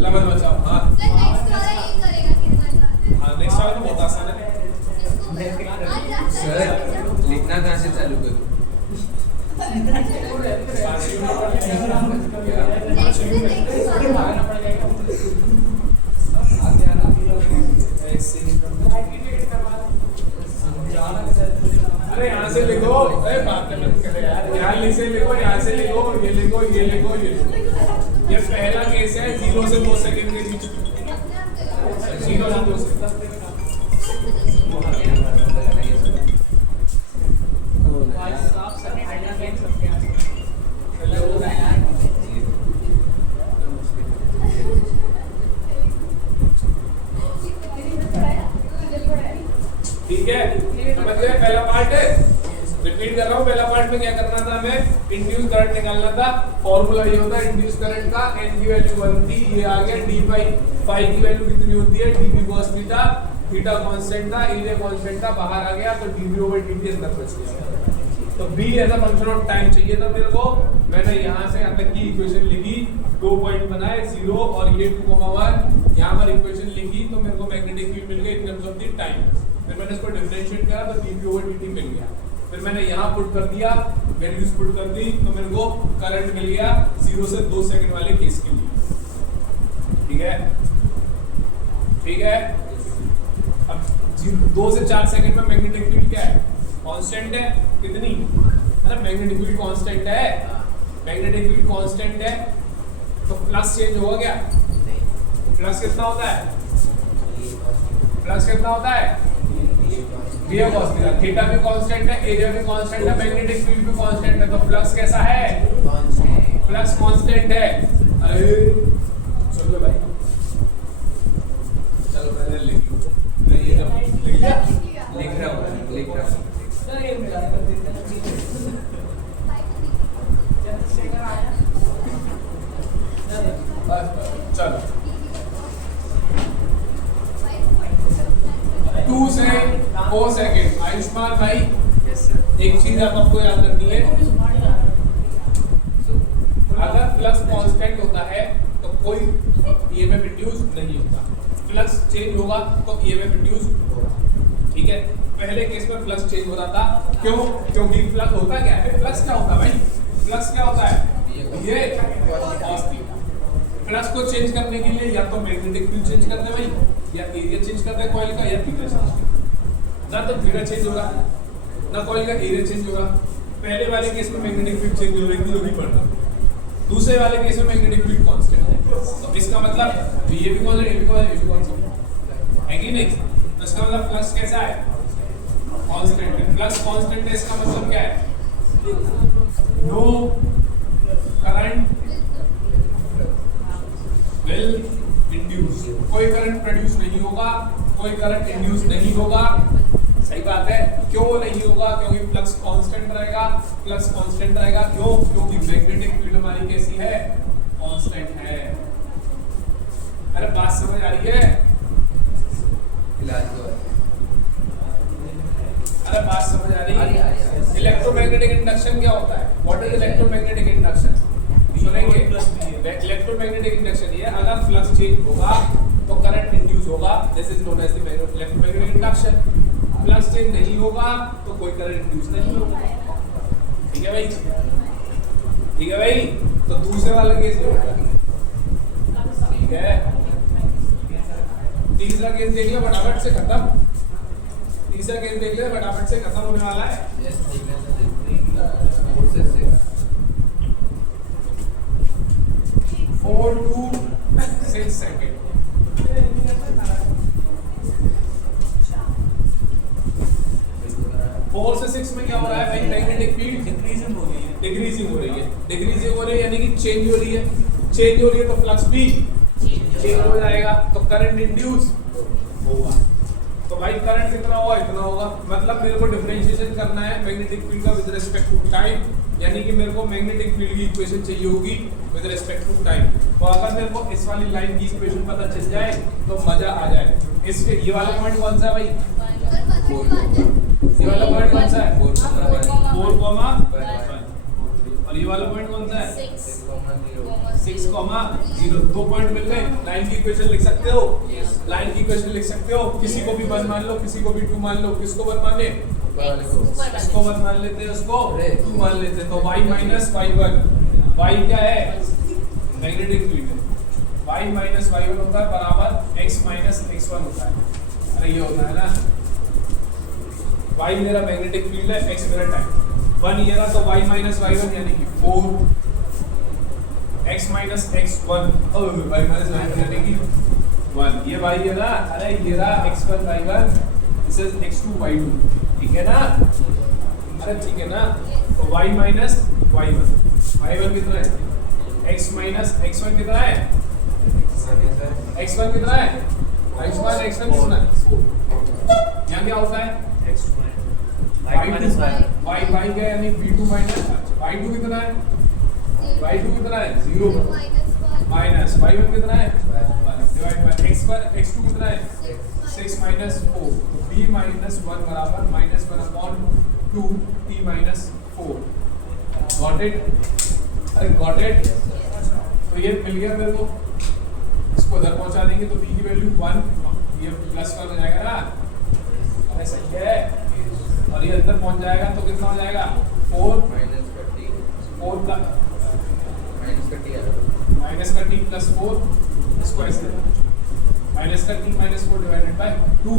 लमन बचाओ। हाँ सर नेक्स्ट वाला ये करेगा कहना चाहते हैं हाँ, नेक्स्ट वाला तो बहुत आसान है। सर लिखना कहाँ से चालू करूँ? अरे यहाँ से लिखो, अरे बात मत करे यार। यहाँ से लिखो, यहाँ से लिखो, ये लिखो, ये लिखो, ये लिखो। ये पहला केस है 0 से 2 सेकंड के बीच। 0 से 2 सेकंड। ठीक है, समझ गए? पहला पार्ट है, रिपीट कर रहा हूँ। पहला पार्ट में क्या करना था हमें? इंड्यूस करंट निकालना था। फॉर्मूला ये होता है इंड्यूस करंट का, n की वैल्यू 1 थी, ये आ गया d बाई फाई की वैल्यू कितनी होती है? dv cos theta, theta constant था, एरिया कांस्टेंट था, बाहर आ गया तो dv ओवर dt अंदर बच गया। तो b as a function of time चाहिए था मेरे को। मैंने यहाँ से यहाँ तक की इक्वेशन लिखी, 2 पॉइंट बनाए, 0 और ये 2,1 यहाँ पर इक्वेशन लिखी, तो मेरे को मैग्नेटिक फील्ड मिल गया in terms of the time. फिर मैंने इसको डिफरेंशिएट किया तो dv ओवर dt मिल गया। फिर मैंने यहाँ पुट कर दिया, वैल्यूज पुट कर दी, तो मेरे को करंट मिल गया 0 से 2 सेकंड वाले केस के लिए। ठीक है, ठीक है। अब 2 से 4 सेकंड में मैग्नेटिक फील्ड क्या है? कांस्टेंट है। कितनी? अरे मैग्नेटिक फील्ड कांस्टेंट है, मैग्नेटिक फील्ड कांस्टेंट है तो प्लस चेंज होगा क्या? प्लस कितना होता है? प्लस कितना होता है? v cos theta. थीटा भी कांस्टेंट है, एरिया भी कांस्टेंट है, मैग्नेटिक फील्ड भी कांस्टेंट है, तो फ्लक्स कैसा है? फ्लक्स कांस्टेंट है। अरे चलो भाई, चलो पहले लिख लो। मैं ये जब लिख लिया, लिख रहा हूँ। चलो 2 से 4 सेकंड। आयुष्मान भाई, एक चीज आप आपको याद रखनी है, अगर फ्लक्स कांस्टेंट होता है तो कोई ईएमएफ इंड्यूस नहीं होता। फ्लक्स चेंज होगा तो ईएमएफ इंड्यूस होगा। ठीक है, पहले केस में फ्लक्स चेंज हो रहा था, क्यों? क्योंकि फ्लक्स होता क्या है? फ्लक्स क्या होता है भाई? फ्लक्स क्या होता है? ये cos थीटा। फ्लक्स को चेंज करने के लिए या तो मैग्नेटिक फील्ड चेंज करते हैं भाई, या एरिया चेंज करते हैं कॉइल का, या थीटा चेंज। ना तो थीटा चेंज होगा ना कॉइल का एरिया चेंज होगा। पहले वाले केस में मैग्नेटिक फील्ड चेंज हो रही थी, जो भी पढ़ना। दूसरे वाले केस में मैग्नेटिक फील्ड कांस्टेंट है, तो इसका मतलब ये भी कांस्टेंट, ये भी कांस्टेंट, ये भी कांस्टेंट है कि नहीं? तो इसका मतलब फ्लक्स कैसा है? कांस्टेंट है। फ्लक्स कांस्टेंट है, इसका मतलब क्या है? नो करंट विल इंड्यूस, कोई करंट प्रोड्यूस नहीं होगा, कोई करंट इंड्यूस नहीं होगा। सही बात है। क्यों नहीं होगा? क्योंकि फ्लक्स कांस्टेंट रहेगा। फ्लक्स कांस्टेंट रहेगा क्यों? क्योंकि मैग्नेटिक फील्ड हमारी कैसी है? कांस्टेंट है। अरे बात समझ आ रही है? अरे बात समझ आ रही है? इलेक्ट्रोमैग्नेटिक इंडक्शन क्या होता है? What is electromagnetic induction? सुनेंगे। इलेक्ट्रोमैग्नेटिक इंडक्शन ये, अगर फ्लक्स चेंज होगा तो करंट इंड्यूस होगा, this is known as the electromagnetic induction. Flux change नहीं होगा तो कोई करंट इंड्यूस नहीं होगा। ठीक है भाई? ठीक है भाई? तो दूसरे वाला केस क्या होगा? ठीक है, तीसरा केस देख लो, फटाफट से खत्म। तीसरा केस देख ले, फटाफट से खत्म होने वाला है। 4 to 6 सेकंड। 4 से 6 में क्या हो रहा है भाई? मैग्नेटिक फील्ड डिक्रीजिंग हो रही है। डिक्रीजिंग हो रही है, डिक्रीजिंग हो रही है यानी कि चेंज हो रही है, चेंज हो रही है तो फ्लक्स भी चेंज हो जाएगा, तो करंट इंड्यूस होगा। तो भाई करंट कितना होगा, इतना होगा। मतलब मेरे को डिफरेंशिएशन करना है मैग्नेटिक फील्ड का विद रिस्पेक्ट टू टाइम, यानी कि मेरे को मैग्नेटिक फील्ड की इक्वेशन चाहिए होगी विद रिस्पेक्ट टू टाइम। तो अगर मेरे को इस वाली लाइन की इक्वेशन पता चल जाए तो मजा आ जाए। इसके ये वाला पॉइंट कौन सा है भाई, ये वाला पॉइंट कौन सा है, 4,1 और ये वाला पॉइंट कौन सा है 6,0। दो पॉइंट मिल गए, लाइन की इक्वेशन लिख सकते हो, लाइन की इक्वेशन लिख सकते हो। किसी को भी 1 मान लो, किसी को भी 2 मान लो। किसको 1 माने, इसको 1 मान लेते हैं, उसको 2 मान लेते हैं। तो y माइनस y1, y क्या है मैग्नेटिक फील्ड है, y माइनस y1 होता है बराबर x माइनस x1 होता है। अरे ये होता है ना, y मेरा मैग्नेटिक फील्ड है, x मेरा टाइम। 1 ये रहा तो y माइनस y1 यानी कि 4, x माइनस x1 और y माइनस y1 यानी कि 1। ये y है ना, अरे ये रहा x1 y1, this is x2 y2, ठीक है ना, अरे ठीक है ना। तो y माइनस y1 कितना है, x माइनस x1 कितना है, x1 कितना है, x1 कितना है 4। यहाँ क्या होता है y क्या यानी v2 माइनस y2 कितना है, y2 कितना है 0 माइनस y1 कितना है 1 डिवाइड बाय x2 कितना है 6 माइनस 4। तो b माइनस 1 बराबर minus 1 upon 2 t minus 4। Got it, अरे गॉट इट। तो ये मिल गया मेरे को, इसको उधर पहुंचा देंगे तो b की वैल्यू 1, ये प्लस 1 हो जाएगा ना, अरे सही है। और ये अंदर पहुंच जाएगा तो कितना हो जाएगा 4 माइनस का t प्लस 4, इसको ऐसे माइनस का t माइनस 4 डिवाइडेड बाय 2,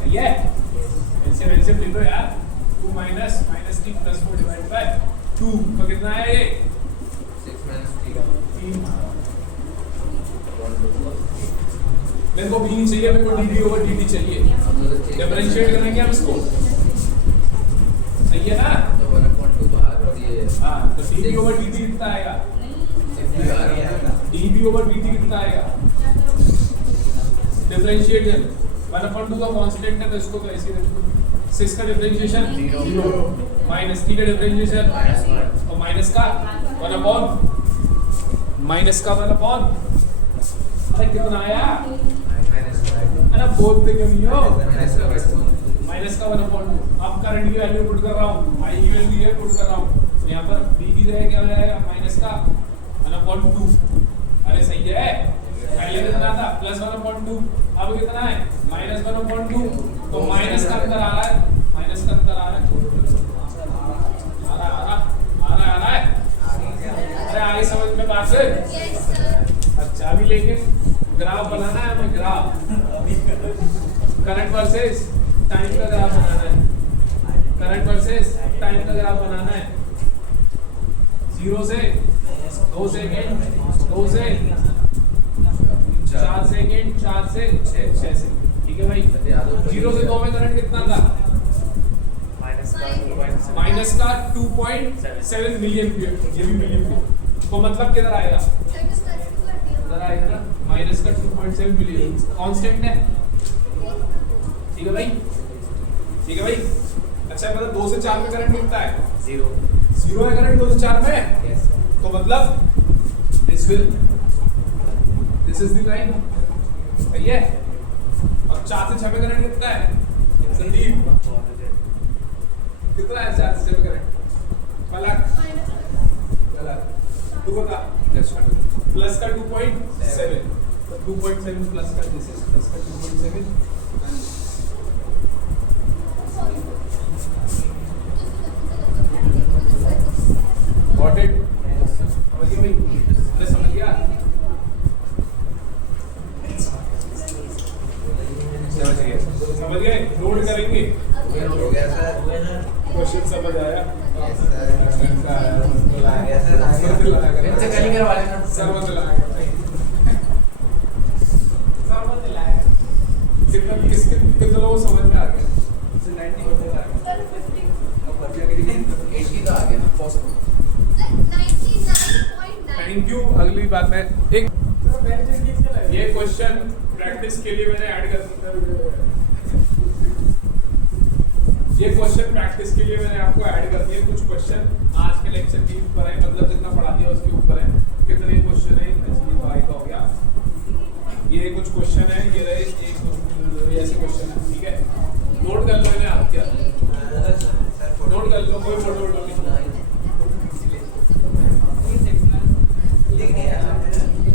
सही है। एलसीएम ले लो यार, 2 minus t plus 4 divided by 2, तो कितना है ये 6 माइनस t। मेरे को भी नहीं चाहिए, मेरे को dd ओवर dt चाहिए। डिफरेंशिएट करेंगे हम इसको, सही है ना। तो 1/2 बाहर और ये हां, तो dv ओवर dt कितना आएगा, dv ओवर dt कितना आएगा, डिफरेंशिएशन 1/2 का कांस्टेंट है तो इसको तो ऐसे ही रखो। 6 का डिफरेंशिएशन 0 माइनस t का डिफरेंशिएशन तो माइनस का 1 अपॉन अरे कितना आया, अरे बोलते क्यों नहीं हो, माइनस का 1/2। अब करंट की वैल्यू पुट कर रहा हूँ, I की वैल्यू ये पुट कर रहा हूँ, यहाँ पर b की जगह क्या हो जाएगा माइनस का 1/2। अरे सही है, पहले कितना था प्लस 1/2, अब कितना है माइनस 1/2। तो माइनस का अंतर आ रहा है, माइनस का अंतर आ रहा है, आ रहा है। अरे आगे समझ में बात है। अच्छा अभी लेकिन ग्राफ बनाना है हमें, ग्राफ करंट वर्सेस टाइम का ग्राफ बनाना है, करंट वर्सेस टाइम का ग्राफ बनाना है। 0 से 2 सेकेंड, 2 से 4 सेकेंड, 4 से 6 से, ठीक है भाई। 0 से 2 में करंट कितना था, माइनस का 2.7 मिलियन, ये भी मिलियन पे, तो मतलब किधर आएगा, इधर आएगा ना, माइनस का 2.7 मिलियन कांस्टेंट है, ठीक है भाई, ठीक है भाई। अच्छा मतलब 2 से 4 में करंट कितना है, 0 है करंट 2 से 4 में, तो मतलब दिस इज द लाइन, सही है। और 4 से 6 में करंट कितना है, संदीप कितना है 4 से 6 में करंट, पलक तू बता, प्लस का 2.7, तो 2.7 प्लस का, दिस इज प्लस का 2.7। गॉट इट, समझ गए भाई, अरे समझ गया, समझ गए, नोट करेंगे, हो गया सर, क्वेश्चन समझ आया, इनसे कल ही करवा लेना, सर्वत लाएगा, कितने लोगों को समझ में आ गया, 90% आ गया, 80 तो आ गया। एक ये क्वेश्चन प्रैक्टिस के लिए मैंने ऐड कर दिया। ये क्वेश्चन प्रैक्टिस के लिए मैंने आपको ऐड कर दिए। कुछ क्वेश्चन आज के लेक्चर के ऊपर है, मतलब जितना पढ़ा दिया उसके ऊपर है। कितने क्वेश्चन है? इसलिए भाई का हो गया। ये कुछ क्वेश्चन है, ये रहे एक ऐसे क्वेश्चन है, ठीक है। नोट कर लो इन्हें आप, क्या नोट कर लो, कोई फोटो वोटो नहीं।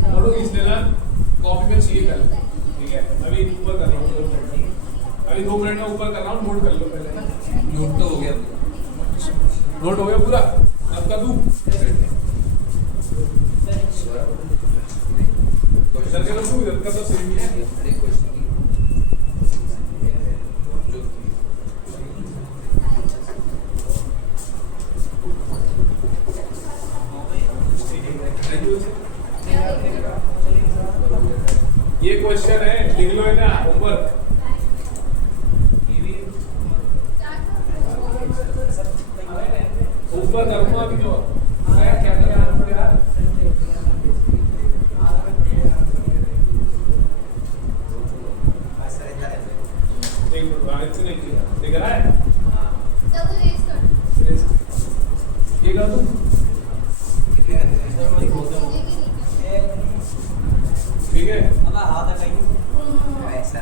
फोटो खींच लेना, कॉपी में चाहिए कर, ठीक है। अभी ऊपर कर रहा हूँ, अभी 2 मिनट में ऊपर कर रहा हूँ, नोट कर लो पहले। नोट तो हो गया, नोट हो गया पूरा, अब कर दूँ इधर के रखूँ, इधर का तो सही है। ये क्वेश्चन है, लिख लो है ना, होमवर्क। ऊपर करूँगा अभी तो क्या क्या कर रहा हूँ यार। एक मिनट आगे से नहीं किया, दिख रहा है? चलो रेस कर। ये कर दूँ, ठीक है।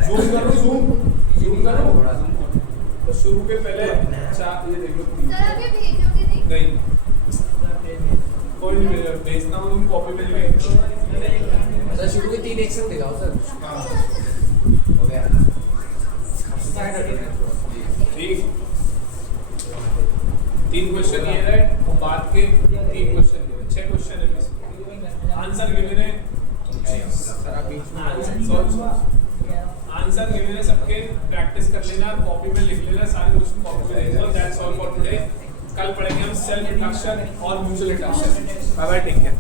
जूम करो, जूम करो। तो शुरू के पहले चार, ये देख लो। सर आप ये भेजोगे नहीं? नहीं, कोई नहीं भेजना हूँ, तुम कॉपी में लिखेंगे। सर शुरू के 3 एक्शन दिखाओ सर। हाँ हो गया ठीक। 3 क्वेश्चन ये है और बाद के 3 क्वेश्चन, 6 क्वेश्चन है। आंसर गिवन है, आंसर गिवन है सबके। प्रैक्टिस कर लेना, कॉपी में लिख लेना, सारे क्वेश्चन कॉपी में लिख लो। That's all for today. कल पढ़ेंगे हम सेल्फ इंट्रोडक्शन और mutual introduction. Bye bye, take care.